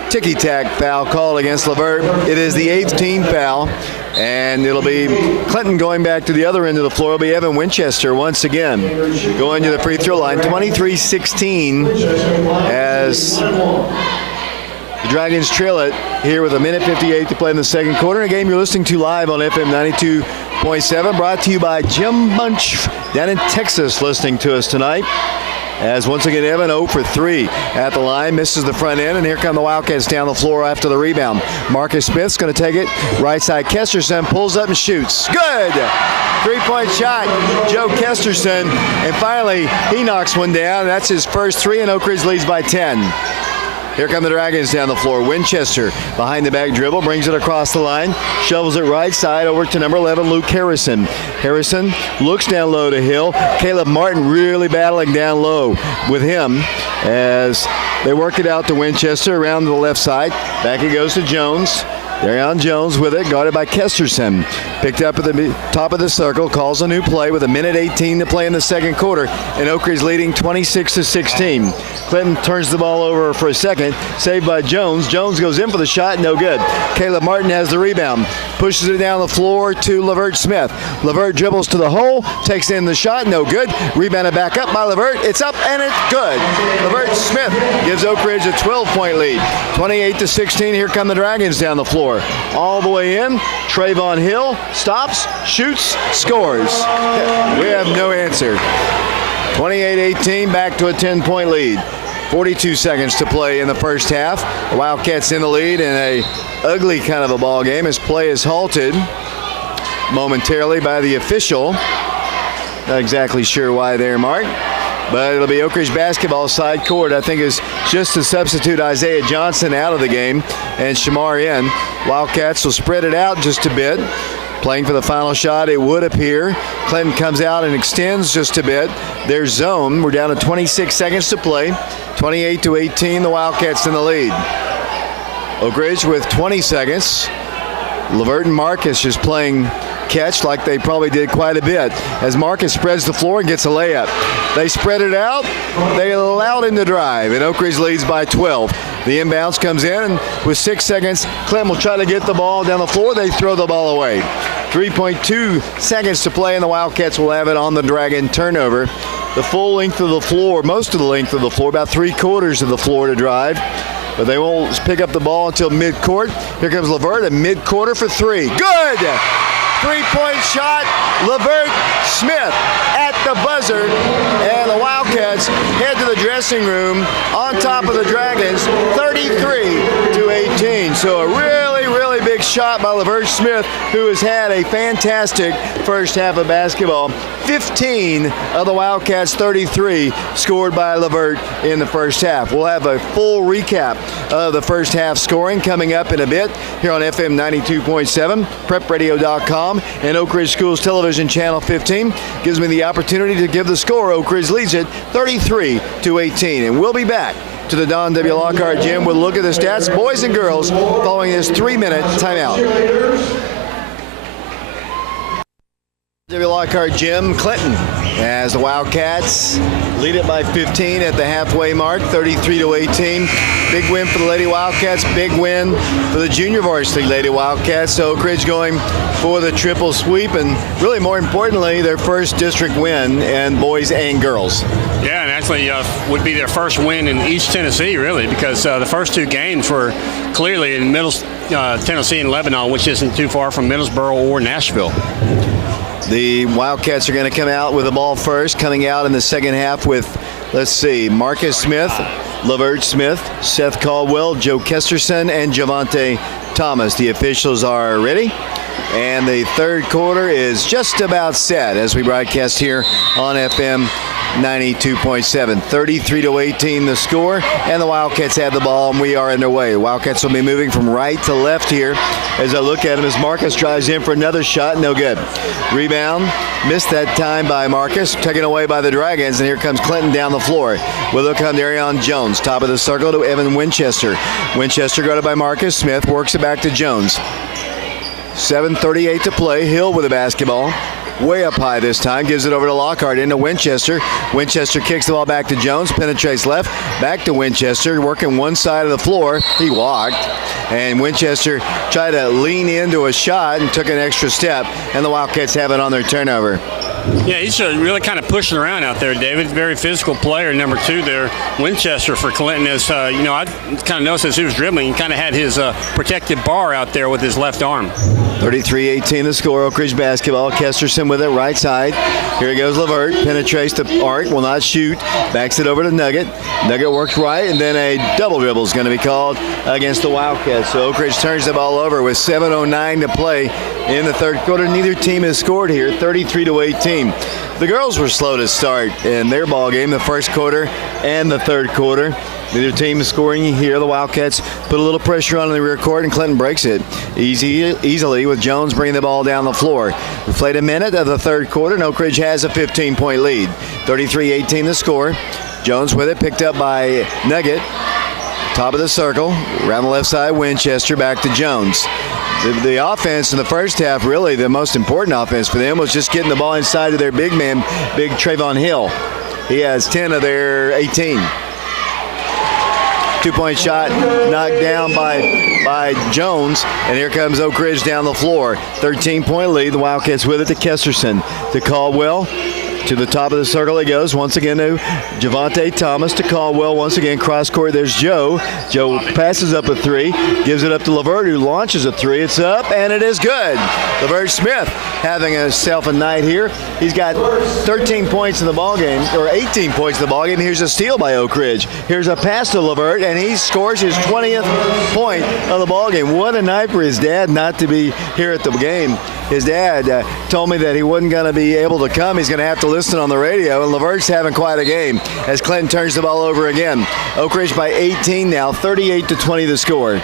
ticky-tack foul called against LeVert. It is the 8th team foul, and it'll be Clinton going back to the other end of the floor. It'll be Evan Winchester once again going to the free throw line. 23-16 as the Dragons trail it here with a minute 58 to play in the second quarter. A game you're listening to live on FM 92.7, brought to you by Jim Bunch down in Texas, listening to us tonight. As once again, Evan 0 for 3 at the line, misses the front end, and here come the Wildcats down the floor after the rebound. Marcus Smith's going to take it. Right side, Kesterson pulls up and shoots. Good! 3-point shot, Joe Kesterson. And finally, he knocks one down. That's his first 3, and Oak Ridge leads by 10. Here come the Dragons down the floor. Winchester behind the back dribble, brings it across the line, shovels it right side over to number 11, Luke Harrison. Harrison looks down low to Hill. Caleb Martin really battling down low with him as they work it out to Winchester around the left side. Back it goes to Jones. Darion Jones with it, guarded by Kesterson. Picked up at the top of the circle, calls a new play with a minute 18 to play in the second quarter, and Oak Ridge leading 26-16. Clinton turns the ball over for a second, saved by Jones. Jones goes in for the shot, no good. Caleb Martin has the rebound, pushes it down the floor to LeVert Smith. LeVert dribbles to the hole, takes in the shot, no good. Rebounded back up by LeVert, it's up and it's good. LeVert Smith gives Oak Ridge a 12-point lead. 28-16, here come the Dragons down the floor. All the way in, Trayvon Hill stops, shoots, scores. We have no answer. 28-18, back to a 10-point lead. 42 seconds to play in the first half. The Wildcats in the lead in a ugly kind of a ball game as play is halted momentarily by the official. Not exactly sure why there, Mark. But it'll be Oak Ridge basketball side court. I think is just to substitute Isaiah Johnson out of the game and Shamar in. Wildcats will spread it out just a bit. Playing for the final shot, it would appear. Clinton comes out and extends just a bit. Their zone, we're down to 26 seconds to play. 28-18, the Wildcats in the lead. Oak Ridge with 20 seconds. LeVert and Marcus just playing catch like they probably did quite a bit as Marcus spreads the floor and gets a layup. They spread it out. They allowed him to drive, and Oak Ridge leads by 12. The inbounds comes in, and with 6 seconds, Clem will try to get the ball down the floor. They throw the ball away. 3.2 seconds to play, and the Wildcats will have it on the Dragon turnover. The full length of the floor, most of the length of the floor, about 3/4 of the floor to drive. But they won't pick up the ball until midcourt. Here comes LeVert at midquarter for 3. Good! 3-point shot, LeVert Smith at the buzzer, and the Wildcats head to the dressing room on top of the Dragons, 33-18. So a really, really big shot by LeVert Smith, who has had a fantastic first half of basketball. 15 of the Wildcats' 33 scored by LeVert in the first half. We'll have a full recap of the first half scoring coming up in a bit here on FM 92.7, prepradio.com, and Oak Ridge Schools Television Channel 15. Gives me the opportunity to give the score. Oak Ridge leads it 33-18. And we'll be back to the Don W. Lockhart Gym. We'll look at the stats, boys and girls, following this 3-minute timeout. W. Lockhart Gym, Clinton as the Wildcats lead it by 15 at the halfway mark, 33-18. Big win for the Lady Wildcats, big win for the junior varsity Lady Wildcats. So Oak Ridge going for the triple sweep, and really more importantly, their first district win in boys and girls. Yeah, and actually would be their first win in East Tennessee, really, because the first two games were clearly in Middle Tennessee and Lebanon, which isn't too far from Middlesboro or Nashville. The Wildcats are going to come out with the ball first, coming out in the second half with, let's see, Marcus Smith, Laverne Smith, Seth Caldwell, Joe Kesterson, and Javante Thomas. The officials are ready, and the third quarter is just about set as we broadcast here on FM 92.7. 33-18 the score, and the Wildcats have the ball, and we are underway. Wildcats will be moving from right to left here as I look at him as Marcus drives in for another shot. No good. Rebound missed that time by Marcus, taken away by the Dragons, and here comes Clinton down the floor. Will it come to Arion Jones, top of the circle to Evan Winchester. Winchester guarded by Marcus Smith, works it back to Jones. 7:38 to play. Hill with the basketball. Way up high this time, gives it over to Lockhart into Winchester. Winchester kicks the ball back to Jones, penetrates left, back to Winchester, working one side of the floor. He walked, and Winchester tried to lean into a shot and took an extra step, and the Wildcats have it on their turnover. Yeah, he's really kind of pushing around out there, David. Very physical player, number 2 there. Winchester for Clinton is, I kind of noticed as he was dribbling, he kind of had his protective bar out there with his left arm. 33-18 the score. Oak Ridge basketball. Kesterson with it right side. Here goes Levert. Penetrates to Ark. Will not shoot. Backs it over to Nugget. Nugget works right, and then a double dribble is going to be called against the Wildcats. So Oak Ridge turns the ball over with 7:09 to play in the third quarter. Neither team has scored here. 33-18. The girls were slow to start in their ball game, the first quarter and the third quarter. Neither team is scoring here. The Wildcats put a little pressure on in the rear court, and Clinton breaks it easily with Jones bringing the ball down the floor. We played a minute of the third quarter, and Oak Ridge has a 15-point lead. 33-18 the score. Jones with it, picked up by Nugget. Top of the circle, around the left side, Winchester back to Jones. The offense in the first half, really the most important offense for them, was just getting the ball inside of their big man, big Trayvon Hill. He has 10 of their 18. Two-point shot knocked down by Jones, and here comes Oak Ridge down the floor. 13-point lead. The Wildcats with it to Kesterson, to Caldwell. To the top of the circle he goes. Once again to Javante Thomas, to Caldwell. Once again, cross court. There's Joe. Joe passes up a three. Gives it up to Lavert, who launches a three. It's up, and it is good. Lavert Smith having himself a night here. He's got 13 points in the ballgame, or 18 points in the ballgame. Here's a steal by Oak Ridge. Here's a pass to Lavert, and he scores his 20th point of the ballgame. What a night for his dad not to be here at the game. His dad told me that he wasn't going to be able to come. He's going to have to listen on the radio, and Lavert's having quite a game as Clinton turns the ball over again. Oak Ridge by 18 now, 38-20 the score.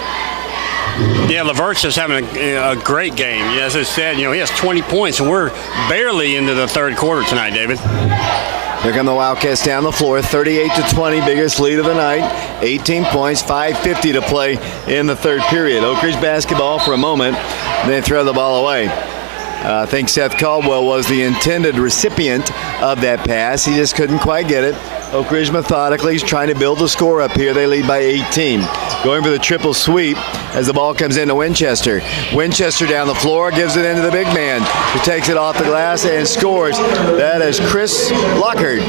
Yeah, Lavert's just having a great game. Yeah, as I said, he has 20 points, and we're barely into the third quarter tonight, David. Here come the Wildcats down the floor, 38-20, biggest lead of the night. 18 points, 5:50 to play in the third period. Oak Ridge basketball for a moment, then throw the ball away. I think Seth Caldwell was the intended recipient of that pass. He just couldn't quite get it. Oak Ridge methodically is trying to build the score up here. They lead by 18. Going for the triple sweep as the ball comes into Winchester. Winchester down the floor, gives it into the big man, who takes it off the glass and scores. That is Chris Lockhart.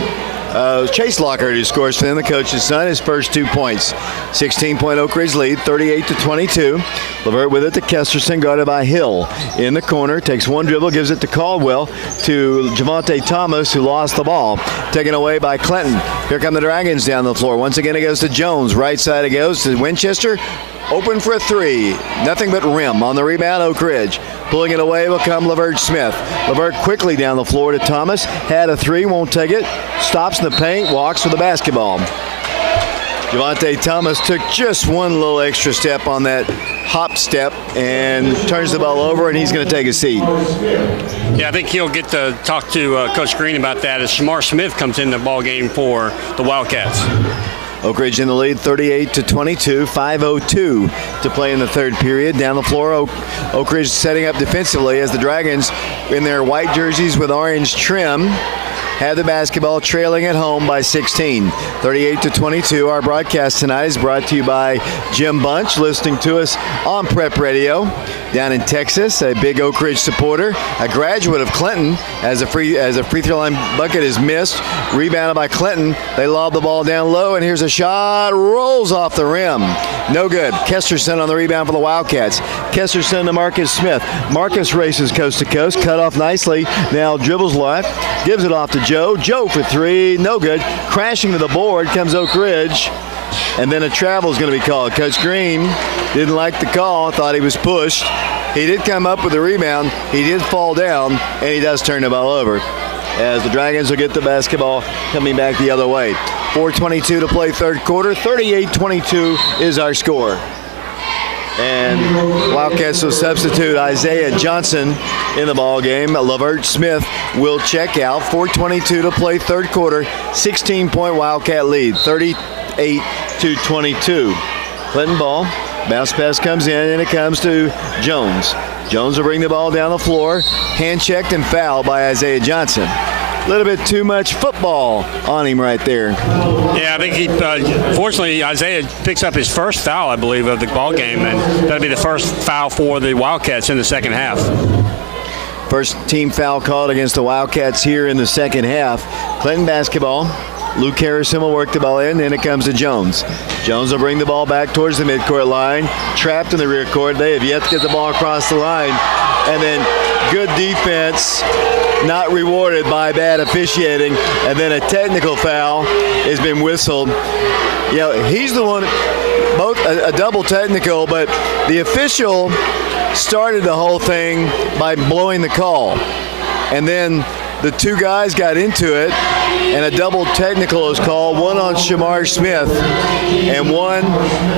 Chase Lockhart, who scores for them, the coach's son, his first 2 points. 16-point Oak Ridge lead, 38-22. Levert with it to Kesterson, guarded by Hill. In the corner, takes one dribble, gives it to Caldwell, to Javante Thomas, who lost the ball. Taken away by Clinton. Here come the Dragons down the floor. Once again, it goes to Jones. Right side it goes to Winchester. Open for a three. Nothing but rim. On the rebound, Oak Ridge. Pulling it away will come Lavert Smith. Lavert quickly down the floor to Thomas. Had a three, won't take it. Stops in the paint, walks for the basketball. Javante Thomas took just one little extra step on that hop step and turns the ball over, and he's going to take a seat. Yeah, I think he'll get to talk to Coach Green about that as Shamar Smith comes in the ball game for the Wildcats. Oak Ridge in the lead, 38-22, 5:02 to play in the third period. Down the floor, Oak Ridge setting up defensively as the Dragons in their white jerseys with orange trim have the basketball, trailing at home by 16, 38-22. Our broadcast tonight is brought to you by Jim Bunch, listening to us on Prep Radio down in Texas, a big Oak Ridge supporter, a graduate of Clinton, as a free throw line bucket is missed, rebounded by Clinton. They lob the ball down low, and here's a shot, rolls off the rim. No good. Kesterson on the rebound for the Wildcats. Kesterson to Marcus Smith. Marcus races coast to coast, cut off nicely. Now dribbles left, gives it off to Joe. Joe for three, no good. Crashing to the board comes Oak Ridge, and then a travel is going to be called. Coach Green didn't like the call, thought he was pushed. He did come up with the rebound. He did fall down, and he does turn the ball over, as the Dragons will get the basketball coming back the other way. 4:22 to play third quarter. 38-22 is our score. And Wildcats will substitute Isaiah Johnson in the ball game. Lavert Smith will check out. 4:22 to play third quarter. 16-point Wildcat lead. 38-22. Clinton ball. Bounce pass comes in, and it comes to Jones. Jones will bring the ball down the floor. Hand checked and fouled by Isaiah Johnson. A little bit too much football on him right there. Yeah, I think fortunately, Isaiah picks up his first foul, I believe, of the ball game, and that'll be the first foul for the Wildcats in the second half. First team foul called against the Wildcats here in the second half. Clinton basketball. Luke Harrison will work the ball in, and it comes to Jones. Jones will bring the ball back towards the midcourt line. Trapped in the rear court. They have yet to get the ball across the line. And then good defense, not rewarded by bad officiating. And then a technical foul has been whistled. You know, he's the one, both a double technical, but the official started the whole thing by blowing the call. And then the two guys got into it, and a double technical is called, one on Shamar Smith and one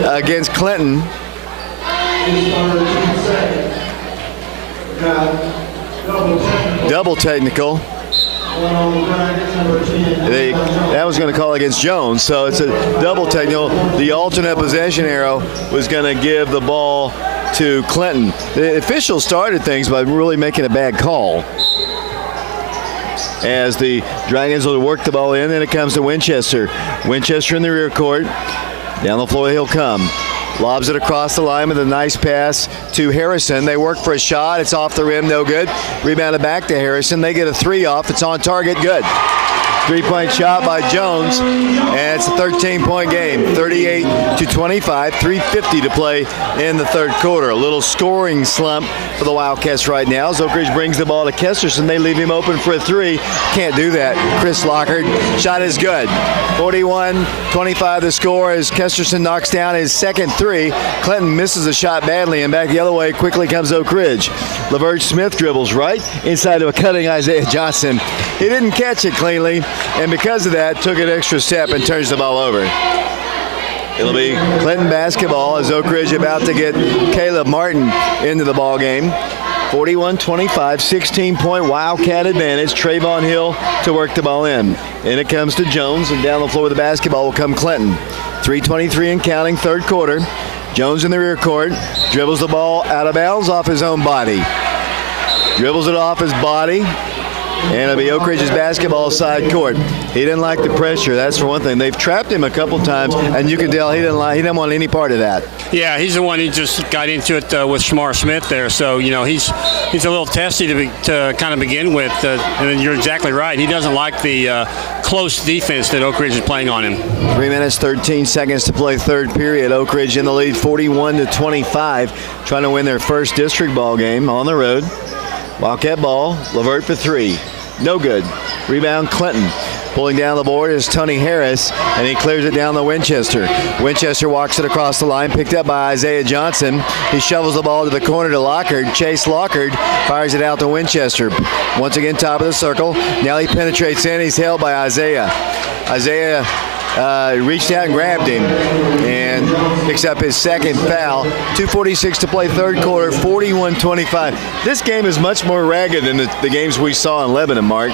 against Clinton. Double technical. That was going to call against Jones, so it's a double technical. The alternate possession arrow was going to give the ball to Clinton. The officials started things by really making a bad call, as the Dragons will work the ball in, and it comes to Winchester. Winchester in the rear court. Down the floor he'll come. Lobs it across the line with a nice pass to Harrison. They work for a shot. It's off the rim, no good. Rebounded back to Harrison. They get a three off. It's on target, good. Three-point shot by Jones, and it's a 13-point game. 38-25, 3:50 to play in the third quarter. A little scoring slump for the Wildcats right now as Oak Ridge brings the ball to Kesterson. They leave him open for a three. Can't do that. Chris Lockhart, shot is good. 41-25 the score as Kesterson knocks down his second three. Clinton misses a shot badly, and back the other way quickly comes Oak Ridge. Lavert Smith dribbles right inside of a cutting Isaiah Johnson. He didn't catch it cleanly, and because of that, took an extra step and turns the ball over. It'll be Clinton basketball as Oak Ridge about to get Caleb Martin into the ball game. 41-25, 16-point Wildcat advantage. Trayvon Hill to work the ball in. And it comes to Jones, and down the floor with the basketball will come Clinton. 3:23 and counting, third quarter. Jones in the rear court, dribbles the ball out of bounds off his own body. Dribbles it off his body. And it'll be Oak Ridge's basketball side court. He didn't like the pressure, that's for one thing. They've trapped him a couple times, and you can tell he didn't want any part of that. Yeah, he's the one who just got into it with Shamar Smith there. So, you know, he's a little testy to kind of begin with. And you're exactly right. He doesn't like the close defense that Oak Ridge is playing on him. 3 minutes, 13 seconds to play third period. Oak Ridge in the lead, 41-25, trying to win their first district ball game on the road. Wildcat ball, Lavert for three. No good. Rebound, Clinton. Pulling down the board is Tony Harris, and he clears it down to Winchester. Winchester walks it across the line, picked up by Isaiah Johnson. He shovels the ball to the corner to Lockhart. Chase Lockhart fires it out to Winchester. Once again, top of the circle. Now he penetrates in. He's held by Isaiah. Isaiah reached out and grabbed him and picks up his second foul. 2:46 to play third quarter, 41-25. This game is much more ragged than the games we saw in Lebanon, Mark.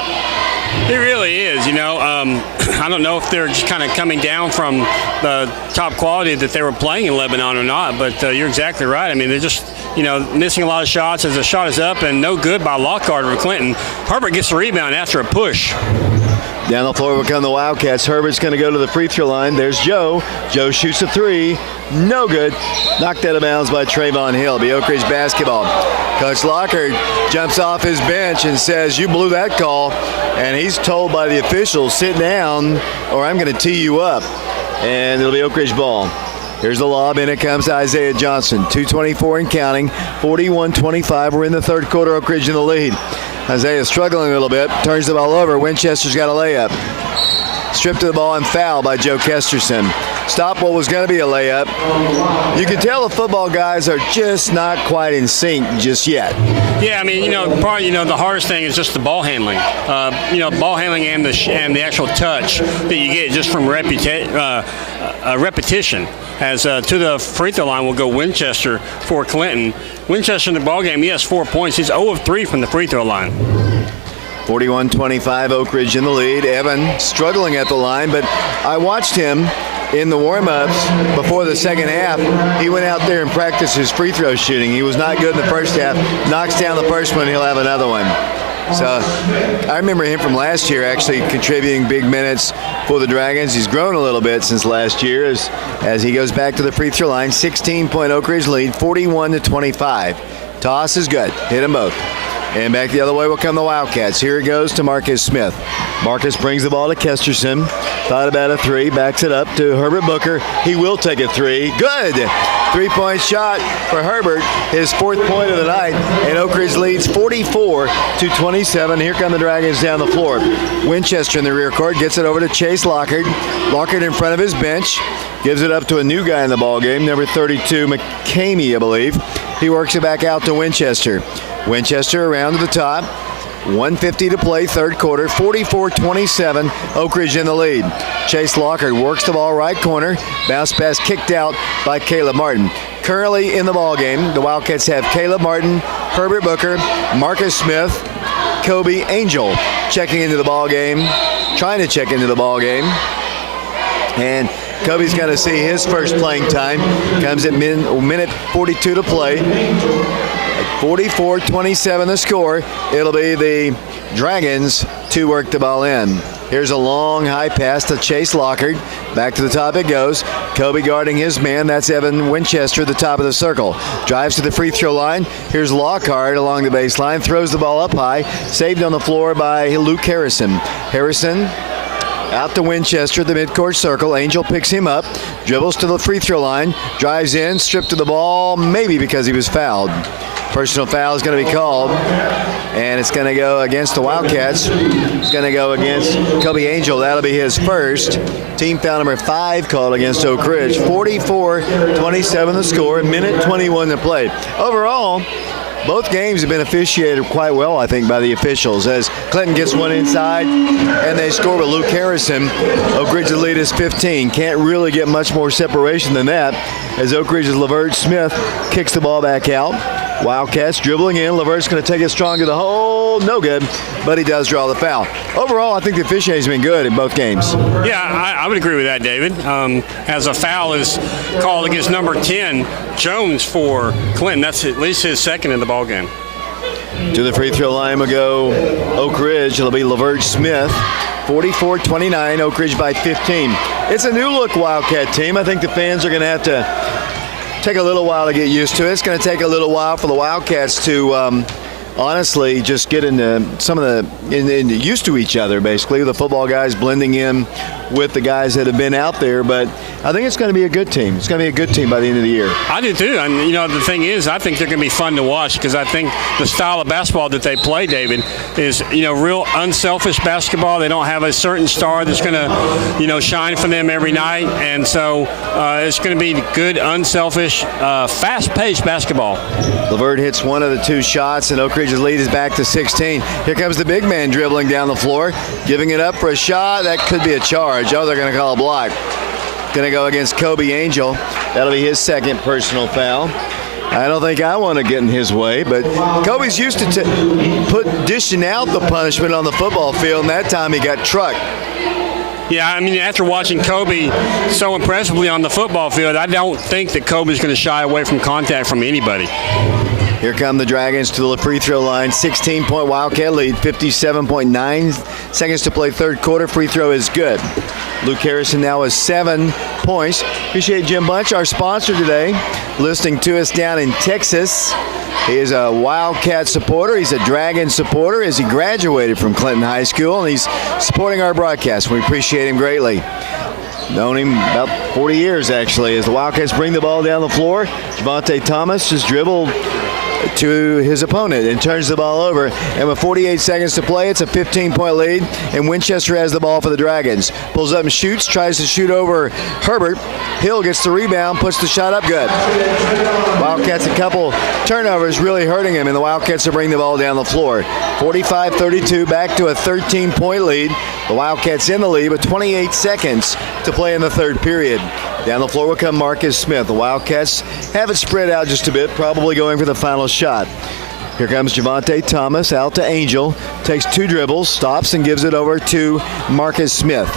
It really is, you know. I don't know if they're just kind of coming down from the top quality that they were playing in Lebanon or not, but you're exactly right. I mean, they're just, you know, missing a lot of shots as the shot is up and no good by Lockhart or Clinton. Herbert gets the rebound after a push. Down the floor will come the Wildcats. Herbert's going to go to the free throw line. There's Joe. Joe shoots a three. No good. Knocked out of bounds by Trayvon Hill. Be Oak Ridge basketball. Coach Lockhart jumps off his bench and says, "You blew that call." And he's told by the officials, "Sit down or I'm going to tee you up." And it'll be Oak Ridge ball. Here's the lob, and it comes to Isaiah Johnson. 2:24 and counting. 41-25. We're in the third quarter. Oak Ridge in the lead. Isaiah struggling a little bit. Turns the ball over. Winchester's got a layup. Stripped to the ball and fouled by Joe Kesterson. Stop what was going to be a layup. You can tell the football guys are just not quite in sync just yet. Yeah, I mean, probably, the hardest thing is just the ball handling. Ball handling and the actual touch that you get just from repetition. As to the free throw line will go Winchester for Clinton. Winchester in the ball game, he has 4 points. He's 0 of 3 from the free throw line. 41-25, Oak Ridge in the lead. Evan struggling at the line, but I watched him in the warm-ups before the second half. He went out there and practiced his free throw shooting. He was not good in the first half. Knocks down the first one, he'll have another one. So I remember him from last year actually contributing big minutes for the Dragons. He's grown a little bit since last year as he goes back to the free throw line. 16-point Oak Ridge lead, 41-25. Toss is good. Hit them both. And back the other way will come the Wildcats. Here it goes to Marcus Smith. Marcus brings the ball to Kesterson. Thought about a three. Backs it up to Herbert Booker. He will take a three. Good. 3-point shot for Herbert. His 4th point of the night. And Oak Ridge leads 44-27. Here come the Dragons down the floor. Winchester in the rear court. Gets it over to Chase Lockhart. Lockhart in front of his bench. Gives it up to a new guy in the ball game. Number 32, McCamey, I believe. He works it back out to Winchester. Winchester around to the top. 1:50 to play, third quarter. 44-27, Oak Ridge in the lead. Chase Lockhart works the ball right corner. Bounce pass kicked out by Caleb Martin. Currently in the ball game, the Wildcats have Caleb Martin, Herbert Booker, Marcus Smith, Kobe Angel checking into the ball game, trying to check into the ball game. And Kobe's going to see his first playing time. Comes at minute 42 to play. 44-27 the score. It'll be the Dragons to work the ball in. Here's a long high pass to Chase Lockhart. Back to the top it goes. Kobe guarding his man. That's Evan Winchester, the top of the circle. Drives to the free throw line. Here's Lockhart along the baseline. Throws the ball up high. Saved on the floor by Luke Harrison. Harrison out to Winchester, the midcourt circle. Angel picks him up. Dribbles to the free throw line. Drives in. Stripped to the ball. Maybe because he was fouled. Personal foul is going to be called, and it's going to go against the Wildcats. It's going to go against Kobe Angel. That'll be his first. Team foul number 5 called against Oak Ridge. 44-27 the score, minute 21 to play. Overall, both games have been officiated quite well, I think, by the officials. As Clinton gets one inside and they score with Luke Harrison, Oak Ridge's lead is 15. Can't really get much more separation than that as Oak Ridge's LaVert Smith kicks the ball back out. Wildcats dribbling in. LaVert's going to take it strong to the hole. No good, but he does draw the foul. Overall, I think the officiating has been good in both games. Yeah, I would agree with that, David. As a foul is called against number 10, Jones for Clinton. That's at least his second in the ball game. To the free throw line will go Oak Ridge. It'll be LaVert Smith. 44-29, Oak Ridge by 15. It's a new look Wildcat team. I think the fans are going to have to take a little while to get used to it. It's going to take a little while for the Wildcats to honestly just get into some of the used to each other, basically. The football guys blending in with the guys that have been out there. But I think it's going to be a good team. It's going to be a good team by the end of the year. I do too. And, the thing is, I think they're going to be fun to watch because I think the style of basketball that they play, David, is, real unselfish basketball. They don't have a certain star that's going to, shine for them every night. And so it's going to be good, unselfish, fast-paced basketball. LaVert hits one of the 2 shots, and Oak Ridge's lead is back to 16. Here comes the big man dribbling down the floor, giving it up for a shot. That could be a charge. Oh, they're going to call a block. Going to go against Kobe Angel. That'll be his second personal foul. I don't think I want to get in his way, but Kobe's used to dishing out the punishment on the football field, and that time he got trucked. Yeah, I mean, after watching Kobe so impressively on the football field, I don't think that Kobe's going to shy away from contact from anybody. Here come the Dragons to the free throw line. 16-point Wildcat lead, 57.9 seconds to play third quarter. Free throw is good. Luke Harrison now has 7 points. Appreciate Jim Bunch, our sponsor today, listening to us down in Texas. He is a Wildcat supporter. He's a Dragon supporter as he graduated from Clinton High School, and he's supporting our broadcast. We appreciate him greatly. Known him about 40 years, actually, as the Wildcats bring the ball down the floor. Javante Thomas just dribbled to his opponent and turns the ball over. And with 48 seconds to play, it's a 15-point lead, and Winchester has the ball for the Dragons. Pulls up and shoots, tries to shoot over Herbert. Hill gets the rebound, puts the shot up, good. Wildcats a couple turnovers really hurting him, and the Wildcats are bringing the ball down the floor. 45-32, back to a 13-point lead. The Wildcats in the lead with 28 seconds to play in the third period. Down the floor will come Marcus Smith. The Wildcats have it spread out just a bit, probably going for the final shot. Here comes Javante Thomas out to Angel. Takes 2 dribbles, stops, and gives it over to Marcus Smith.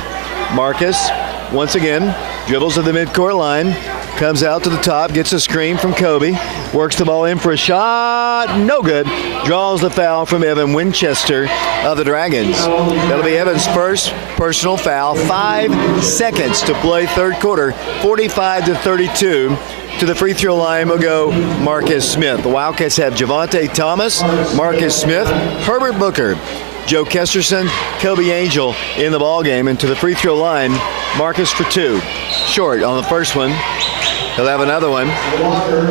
Marcus, once again, dribbles to the midcourt line. Comes out to the top, gets a screen from Kobe. Works the ball in for a shot. No good. Draws the foul from Evan Winchester of the Dragons. That'll be Evan's first personal foul. 5 seconds to play third quarter. 45-32. To the free throw line will go Marcus Smith. The Wildcats have Javante Thomas, Marcus Smith, Herbert Booker, Joe Kesterson, Kobe Angel in the ballgame. And to the free throw line, Marcus for 2. Short on the first one. He'll have another one.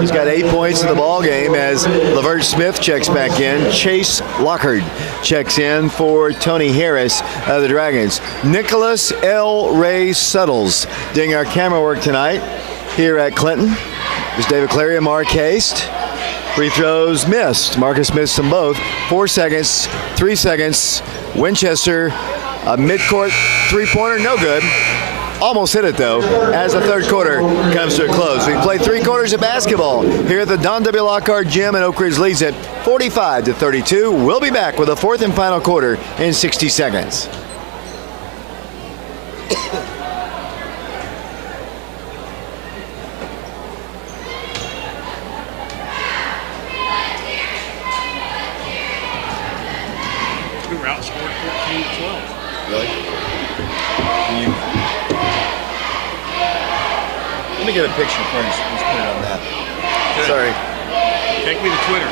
He's got 8 points in the ball game as Lavert Smith checks back in. Chase Lockhart checks in for Tony Harris of the Dragons. Nicholas L. Ray Suttles doing our camera work tonight here at Clinton. There's David Clary and Mark Haste. Free throws missed. Marcus missed them both. 4 seconds, 3 seconds. Winchester, a midcourt three-pointer, no good. Almost hit it, though, as the third quarter comes to a close. We played 3 quarters of basketball here at the Don W. Lockhart Gym, and Oak Ridge leads it 45-32. We'll be back with the fourth and final quarter in 60 seconds. We were outscored 14-12. Really? Let me get a picture first. Let's put it on that. Good. Sorry. Take me to Twitter.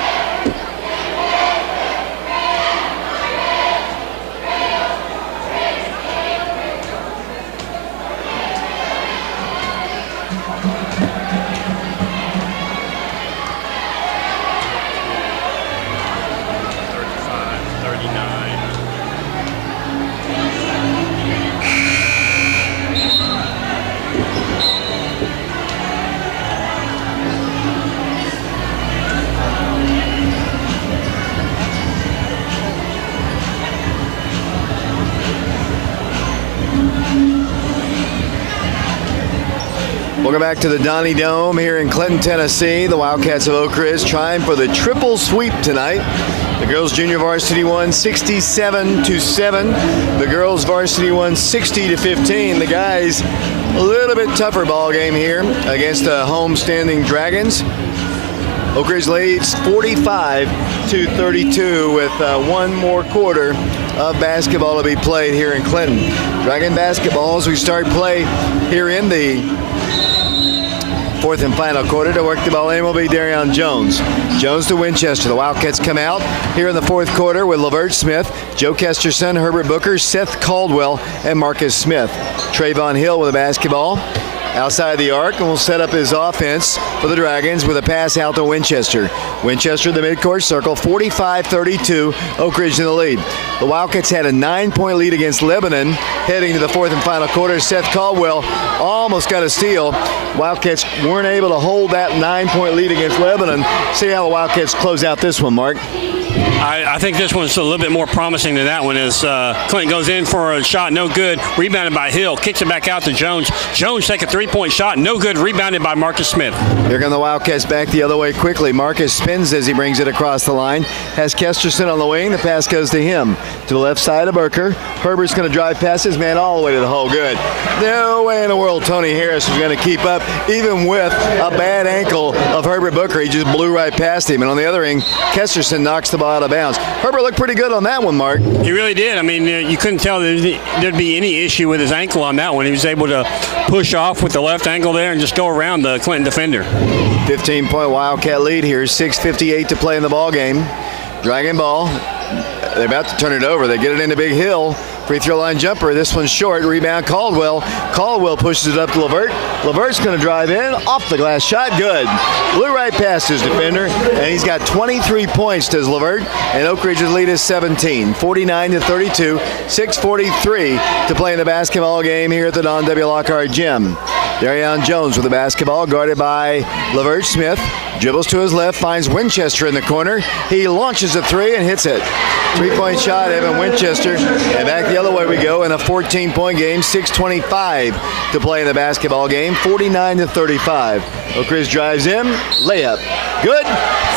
Welcome back to the Donnie Dome here in Clinton, Tennessee. The Wildcats of Oak Ridge trying for the triple sweep tonight. The girls junior varsity won 67-7. The girls varsity won 60-15. The guys a little bit tougher ball game here against the home-standing Dragons. Oak Ridge leads 45-32 with one more quarter of basketball to be played here in Clinton. Dragon basketball as we start play here in the fourth and final quarter. To work the ball in will be Darion Jones. Jones to Winchester. The Wildcats come out here in the fourth quarter with Lavert Smith, Joe Kesterson, Herbert Booker, Seth Caldwell, and Marcus Smith. Trayvon Hill with the basketball outside the arc, and will set up his offense for the Dragons with a pass out to Winchester. Winchester, the midcourt circle, 45-32, Oak Ridge in the lead. The Wildcats had a 9-point lead against Lebanon heading to the fourth and final quarter. Seth Caldwell almost got a steal. Wildcats weren't able to hold that 9-point lead against Lebanon. See how the Wildcats close out this one, Mark. I think this one's a little bit more promising than that one as Clinton goes in for a shot, no good, rebounded by Hill, kicks it back out to Jones. Jones take a three-point shot, no good, rebounded by Marcus Smith. Here come the Wildcats back the other way quickly. Marcus spins as he brings it across the line. Has Kesterson on the wing. The pass goes to him. To the left side of Burker. Herbert's going to drive past his man all the way to the hole. Good. No way in the world Tony Harris was going to keep up, even with a bad ankle of Herbert Booker. He just blew right past him. And on the other end, Kesterson knocks the ball out of bounds. Herbert looked pretty good on that one, Mark. He really did. I mean, you couldn't tell there'd be any issue with his ankle on that one. He was able to push off with the left ankle there and just go around the Clinton defender. 15-point Wildcat lead here. 6:58 to play in the ball game. Dragon ball. They're about to turn it over. They get it into Big Hill. Free throw line jumper. This one's short. Rebound Caldwell. Caldwell pushes it up to Levert. Levert's going to drive in. Off the glass shot. Good. Blew right past his defender. And he's got 23 points, does Levert. And Oak Ridge's lead is 17. 49-32. 6:43 to play in the basketball game here at the Don W. Lockhart Gym. Darion Jones with the basketball, guarded by Levert Smith. Dribbles to his left, finds Winchester in the corner. He launches a three and hits it. Three-point shot, Evan Winchester. And back the other way we go in a 14-point game. 6:25 to play in the basketball game. 49-35. Oak Ridge drives in. Layup. Good.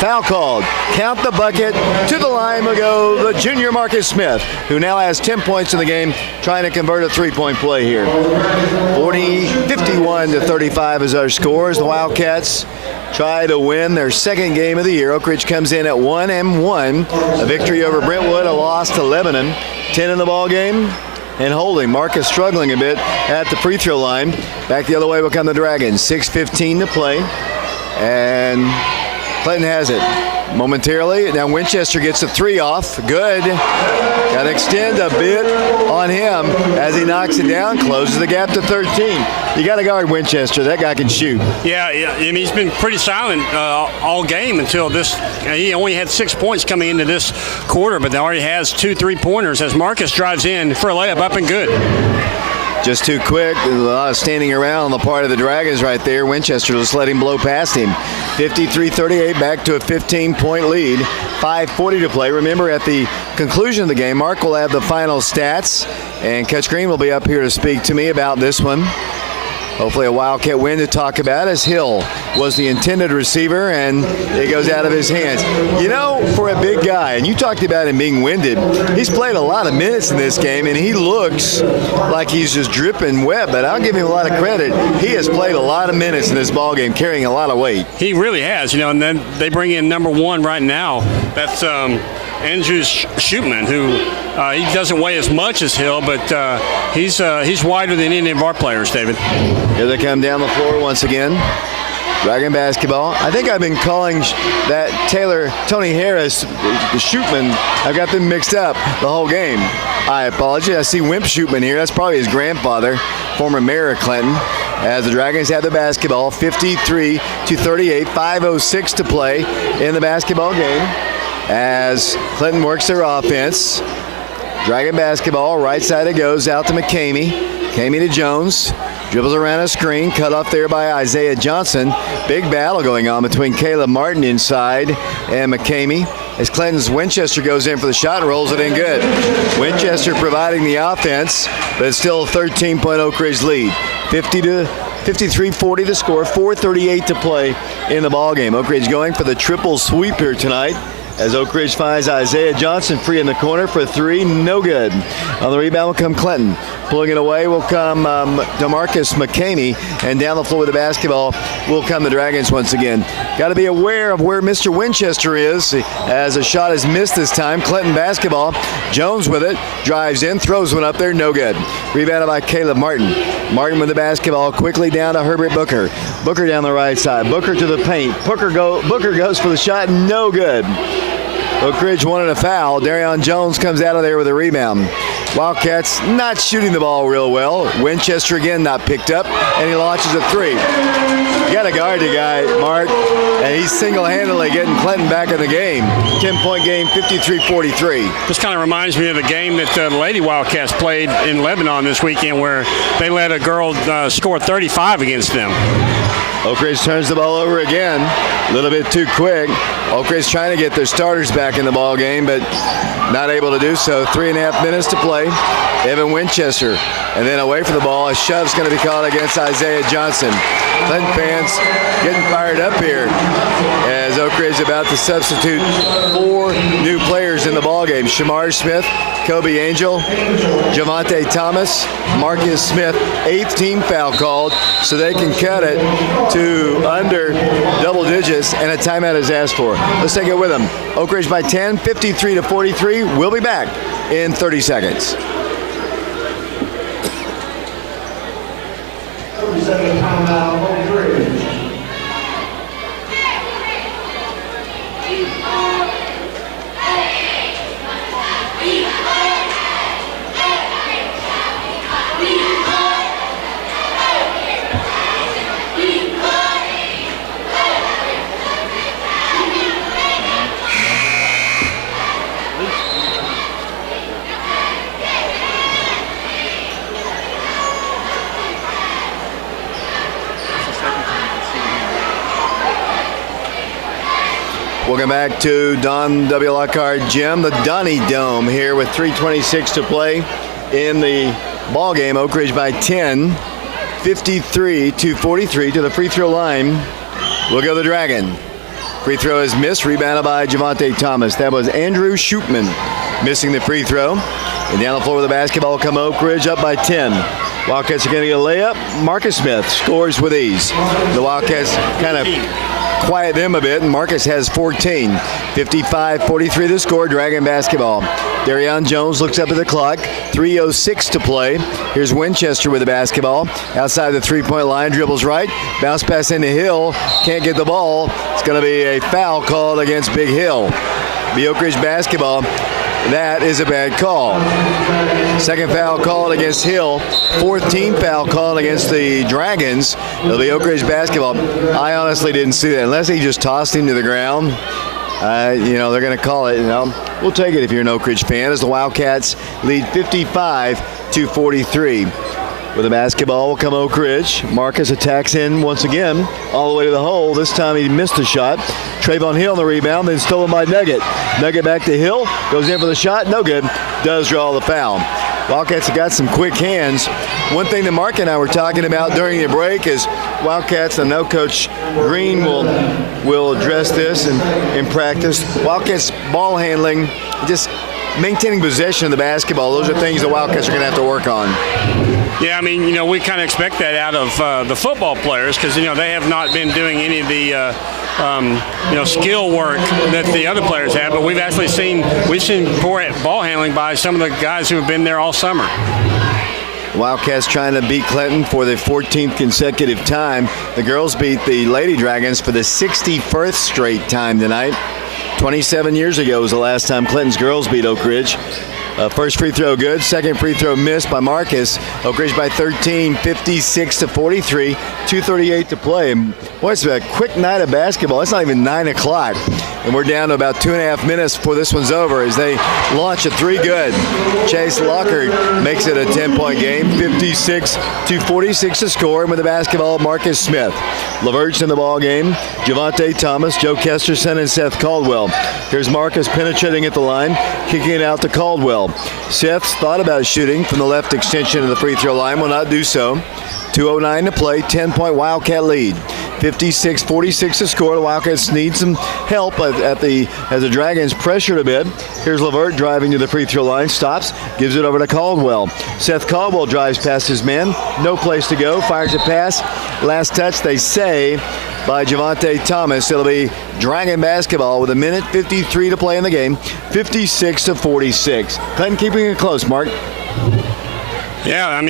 Foul called. Count the bucket. To the line will go the junior Marcus Smith, who now has 10 points in the game, trying to convert a three-point play here. 51-35 is our scores. The Wildcats try to win their second game of the year. Oak Ridge comes in at 1-1. A victory over Brentwood, a loss to Lebanon. 10 in the ball game and holding. Marcus struggling a bit at the free throw line. Back the other way will come the Dragons. 6:15 to play. And Clinton has it momentarily. Now Winchester gets a three off. Good. Got to extend a bit on him as he knocks it down. Closes the gap to 13. You got to guard Winchester. That guy can shoot. Yeah. I mean, he's been pretty silent all game until this. He only had 6 points coming into this quarter, but already has 2 3-pointers as Marcus drives in for a layup up and good. Just too quick. A lot of standing around on the part of the Dragons right there. Winchester just let him blow past him. 53-38, back to a 15-point lead. 5:40 to play. Remember, at the conclusion of the game, Mark will have the final stats, and Coach Green will be up here to speak to me about this one. Hopefully a Wildcat win to talk about, as Hill was the intended receiver, and it goes out of his hands. You know, for a big guy, and you talked about him being winded, he's played a lot of minutes in this game, and he looks like he's just dripping wet, but I'll give him a lot of credit. He has played a lot of minutes in this ball game, carrying a lot of weight. He really has, and then they bring in number 1 right now. That's Andrew Shootman, who he doesn't weigh as much as Hill, but he's wider than any of our players, David. Here they come down the floor once again. Dragon basketball. I think I've been calling that Tony Harris, the Shootman. I've got them mixed up the whole game. I apologize. I see Wimp Shootman here. That's probably his grandfather, former mayor of Clinton. As the Dragons have the basketball, 53-38, 5:06 to play in the basketball game. As Clinton works their offense. Dragon basketball, right side it goes, out to McCamey. McCamey to Jones. Dribbles around a screen, cut off there by Isaiah Johnson. Big battle going on between Caleb Martin inside and McCamey. As Clinton's Winchester goes in for the shot and rolls it in good. Winchester providing the offense, but it's still a 13-point Oak Ridge lead. 53-40 the score, 4:38 to play in the ballgame. Oak Ridge going for the triple sweep here tonight, as Oak Ridge finds Isaiah Johnson free in the corner for 3, no good. On the rebound will come Clinton. Pulling it away will come DeMarcus McCamey, and down the floor with the basketball will come the Dragons once again. Got to be aware of where Mr. Winchester is, as a shot is missed this time. Clinton basketball. Jones with it, drives in, throws one up there, no good. Rebounded by Caleb Martin. Martin with the basketball, quickly down to Herbert Booker. Booker down the right side. Booker to the paint. Booker goes for the shot, no good. Oak Ridge wanted a foul. Darion Jones comes out of there with a rebound. Wildcats not shooting the ball real well. Winchester again not picked up, and he launches a 3. You got to guard the guy, Mark, and he's single-handedly getting Clinton back in the game. 10-point game, 53-43. This kind of reminds me of the game that the Lady Wildcats played in Lebanon this weekend, where they let a girl score 35 against them. Oak Ridge turns the ball over again. A little bit too quick. Oak Ridge trying to get their starters back in the ball game, but not able to do so. 3.5 minutes to play. Evan Winchester. And then away from the ball, a shove's going to be called against Isaiah Johnson. Clinton fans getting fired up here as Oak Ridge about to substitute 4 new players in the ball game. Shamar Smith, Kobe Angel, Javante Thomas, Marcus Smith. 8th team foul called, so they can cut it to under double digits, and a timeout is asked for. Let's take it with them. Oak Ridge by 10, 53-43. We'll be back in 30 seconds. 30-second timeout, Oak Ridge. Welcome back to Don W. Lockhart Gym, the Donnie Dome here with 3:26 to play in the ball game. Oak Ridge by 10, 53-43 to the free throw line. We'll go the Dragon. Free throw is missed, rebounded by Javante Thomas. That was Andrew Shootman missing the free throw. And down the floor with the basketball will come Oak Ridge up by 10. Wildcats are going to get a layup. Marcus Smith scores with ease. The Wildcats kind of quiet them a bit, and Marcus has 14. 55-43 the score, Dragon basketball. Darion Jones looks up at the clock. 3:06 to play. Here's Winchester with the basketball. Outside the three-point line, dribbles right. Bounce pass into Hill. Can't get the ball. It's going to be a foul called against Big Hill. The Oak Ridge basketball. That is a bad call. Second foul called against Hill. 14th foul called against the Dragons. It'll be Oak Ridge basketball. I honestly didn't see that. Unless he just tossed him to the ground, they're going to call it. We'll take it if you're an Oak Ridge fan, as the Wildcats lead 55-43. With the basketball will come Oak Ridge. Marcus attacks in once again, all the way to the hole. This time he missed a shot. Trayvon Hill on the rebound, then stolen by Nugget. Nugget back to Hill, goes in for the shot, no good. Does draw the foul. Wildcats have got some quick hands. One thing that Mark and I were talking about during the break is Wildcats, I know Coach Green will address this in practice. Wildcats ball handling, just maintaining possession of the basketball. Those are things the Wildcats are going to have to work on. Yeah, we kind of expect that out of the football players because, they have not been doing any of the, skill work that the other players have. But we've seen poor ball handling by some of the guys who have been there all summer. Wildcats trying to beat Clinton for the 14th consecutive time. The girls beat the Lady Dragons for the 61st straight time tonight. 27 years ago was the last time Clinton's girls beat Oak Ridge. First free throw good. Second free throw missed by Marcus. Oak Ridge by 13, 56-43. 2:38 to play. And boy, it's a quick night of basketball. It's not even 9 o'clock. And we're down to about 2.5 minutes before this one's over as they launch a three good. Chase Lockhart makes it a 10-point game. 56-46 to score. And with the basketball, Marcus Smith. LaVerge in the ball game. Javante Thomas, Joe Kesterson, and Seth Caldwell. Here's Marcus penetrating at the line, kicking it out to Caldwell. Seth's thought about shooting from the left extension of the free throw line, will not do so. 2:09 to play, 10-point Wildcat lead. 56-46 to score. The Wildcats need some help as the Dragons pressured a bit. Here's LeVert driving to the free throw line, stops, gives it over to Caldwell. Seth Caldwell drives past his man, no place to go, fires a pass. Last touch, they say, by Javante Thomas. It'll be Dragon basketball with 1:53 to play in the game. 56-46. Clinton keeping it close, Mark. Yeah,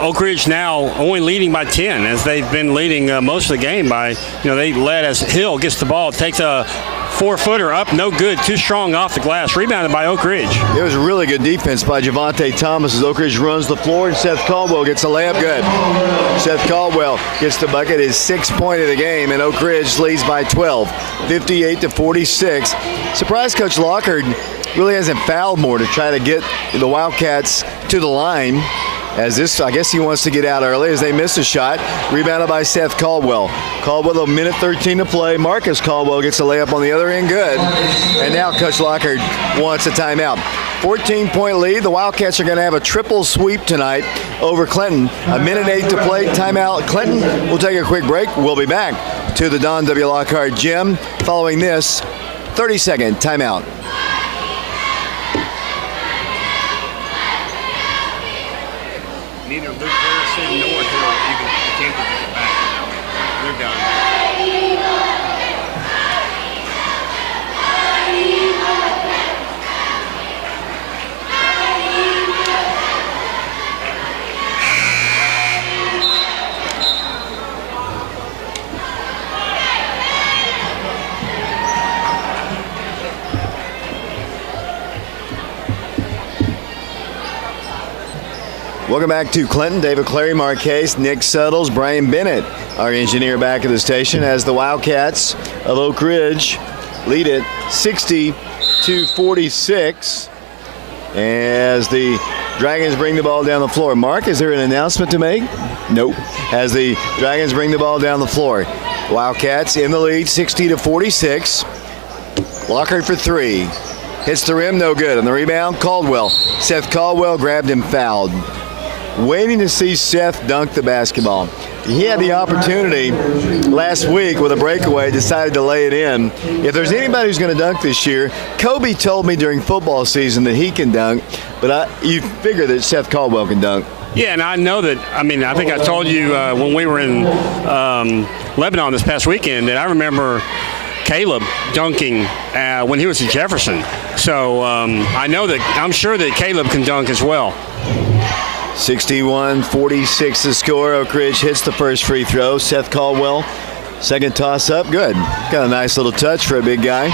Oak Ridge now only leading by 10 as they've been leading most of the game by, they led as Hill gets the ball, takes a 4-footer up, no good, too strong off the glass, rebounded by Oak Ridge. It was really good defense by Javante Thomas as Oak Ridge runs the floor, and Seth Caldwell gets a layup good. Seth Caldwell gets the bucket, his 6th point of the game, and Oak Ridge leads by 12, 58-46. Surprise Coach Lockhart really hasn't fouled more to try to get the Wildcats to the line. as this, I guess he wants to get out early as they miss a shot. Rebounded by Seth Caldwell. Caldwell, a minute 13 to play. Marcus Caldwell gets a layup on the other end, good. And now Coach Lockhart wants a timeout. 14-point lead. The Wildcats are going to have a triple sweep tonight over Clinton. A minute 8 to play. Timeout. Clinton. We'll take a quick break. We'll be back to the Don W. Lockhart Gym following this 30-second timeout. Neither Luke Harrison nor Hill even attempted to get back. They're done. Welcome back to Clinton. David Clary, Marquez, Nick Suttles, Brian Bennett, our engineer back at the station as the Wildcats of Oak Ridge lead it 60-46 as the Dragons bring the ball down the floor. Mark, is there an announcement to make? Nope. As the Dragons bring the ball down the floor. Wildcats in the lead 60-46. Lockhart for three. Hits the rim, no good. On the rebound, Caldwell. Seth Caldwell grabbed him, fouled. Waiting to see Seth dunk the basketball. He had the opportunity last week with a breakaway, decided to lay it in. If there's anybody who's going to dunk this year, Kobe told me during football season that he can dunk, but you figure that Seth Caldwell can dunk. Yeah, and I know that, I think I told you when we were in Lebanon this past weekend that I remember Caleb dunking when he was at Jefferson. So I'm sure that Caleb can dunk as well. 61-46 the score. Oak Ridge hits the first free throw. Seth Caldwell, second toss up, good. Got a nice little touch for a big guy.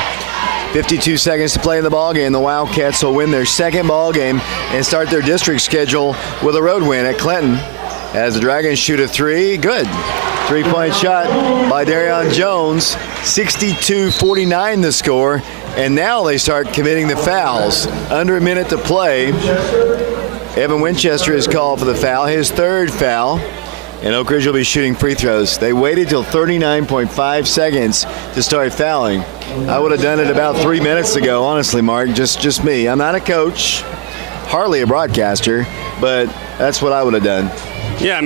52 seconds to play in the ballgame. The Wildcats will win their second ballgame and start their district schedule with a road win at Clinton. As the Dragons shoot a three, good. Three-point shot by Darion Jones. 62-49 the score. And now they start committing the fouls. Under a minute to play. Evan Winchester is called for the foul, his third foul. And Oak Ridge will be shooting free throws. They waited till 39.5 seconds to start fouling. I would have done it about 3 minutes ago, honestly, Mark, just me. I'm not a coach, hardly a broadcaster, but that's what I would have done. Yeah,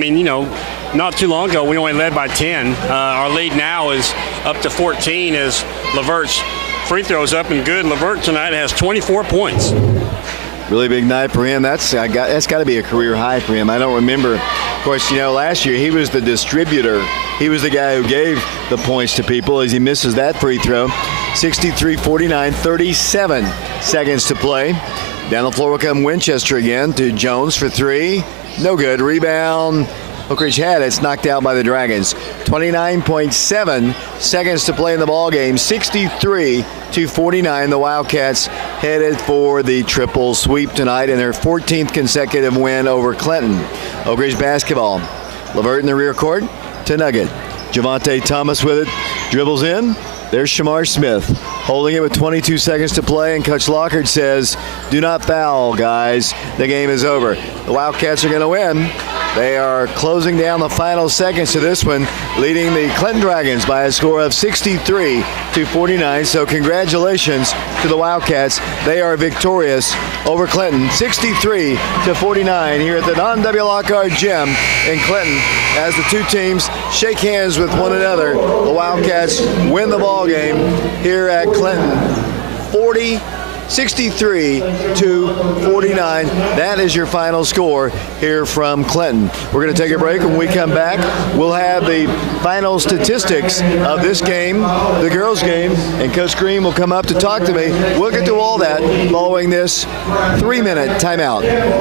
not too long ago, we only led by 10. Our lead now is up to 14 as Levert's free throws up and good. Levert tonight has 24 points. Really big night for him. That's got to be a career high for him. I don't remember. Of course, last year he was the distributor. He was the guy who gave the points to people as he misses that free throw. 63-49, 37 seconds to play. Down the floor will come Winchester again to Jones for three. No good. Rebound. Oak Ridge had it. It's knocked out by the Dragons. 29.7 seconds to play in the ballgame. 63-49. The Wildcats headed for the triple sweep tonight in their 14th consecutive win over Clinton. Oak Ridge basketball. Levert in the rear court to Nugget. Javante Thomas with it. Dribbles in. There's Shamar Smith holding it with 22 seconds to play, and Coach Lockhart says, do not foul, guys. The game is over. The Wildcats are going to win. They are closing down the final seconds to this one, leading the Clinton Dragons by a score of 63-49. So congratulations to the Wildcats. They are victorious over Clinton, 63-49 here at the Don W. Lockhart Gym in Clinton as the two teams shake hands with one another. The Wildcats win the ball game here at Clinton, 63-49. That is your final score here from Clinton. We're going to take a break. When we come back, we'll have the final statistics of this game, the girls' game, and Coach Green will come up to talk to me. We'll get to all that following this 3-minute timeout.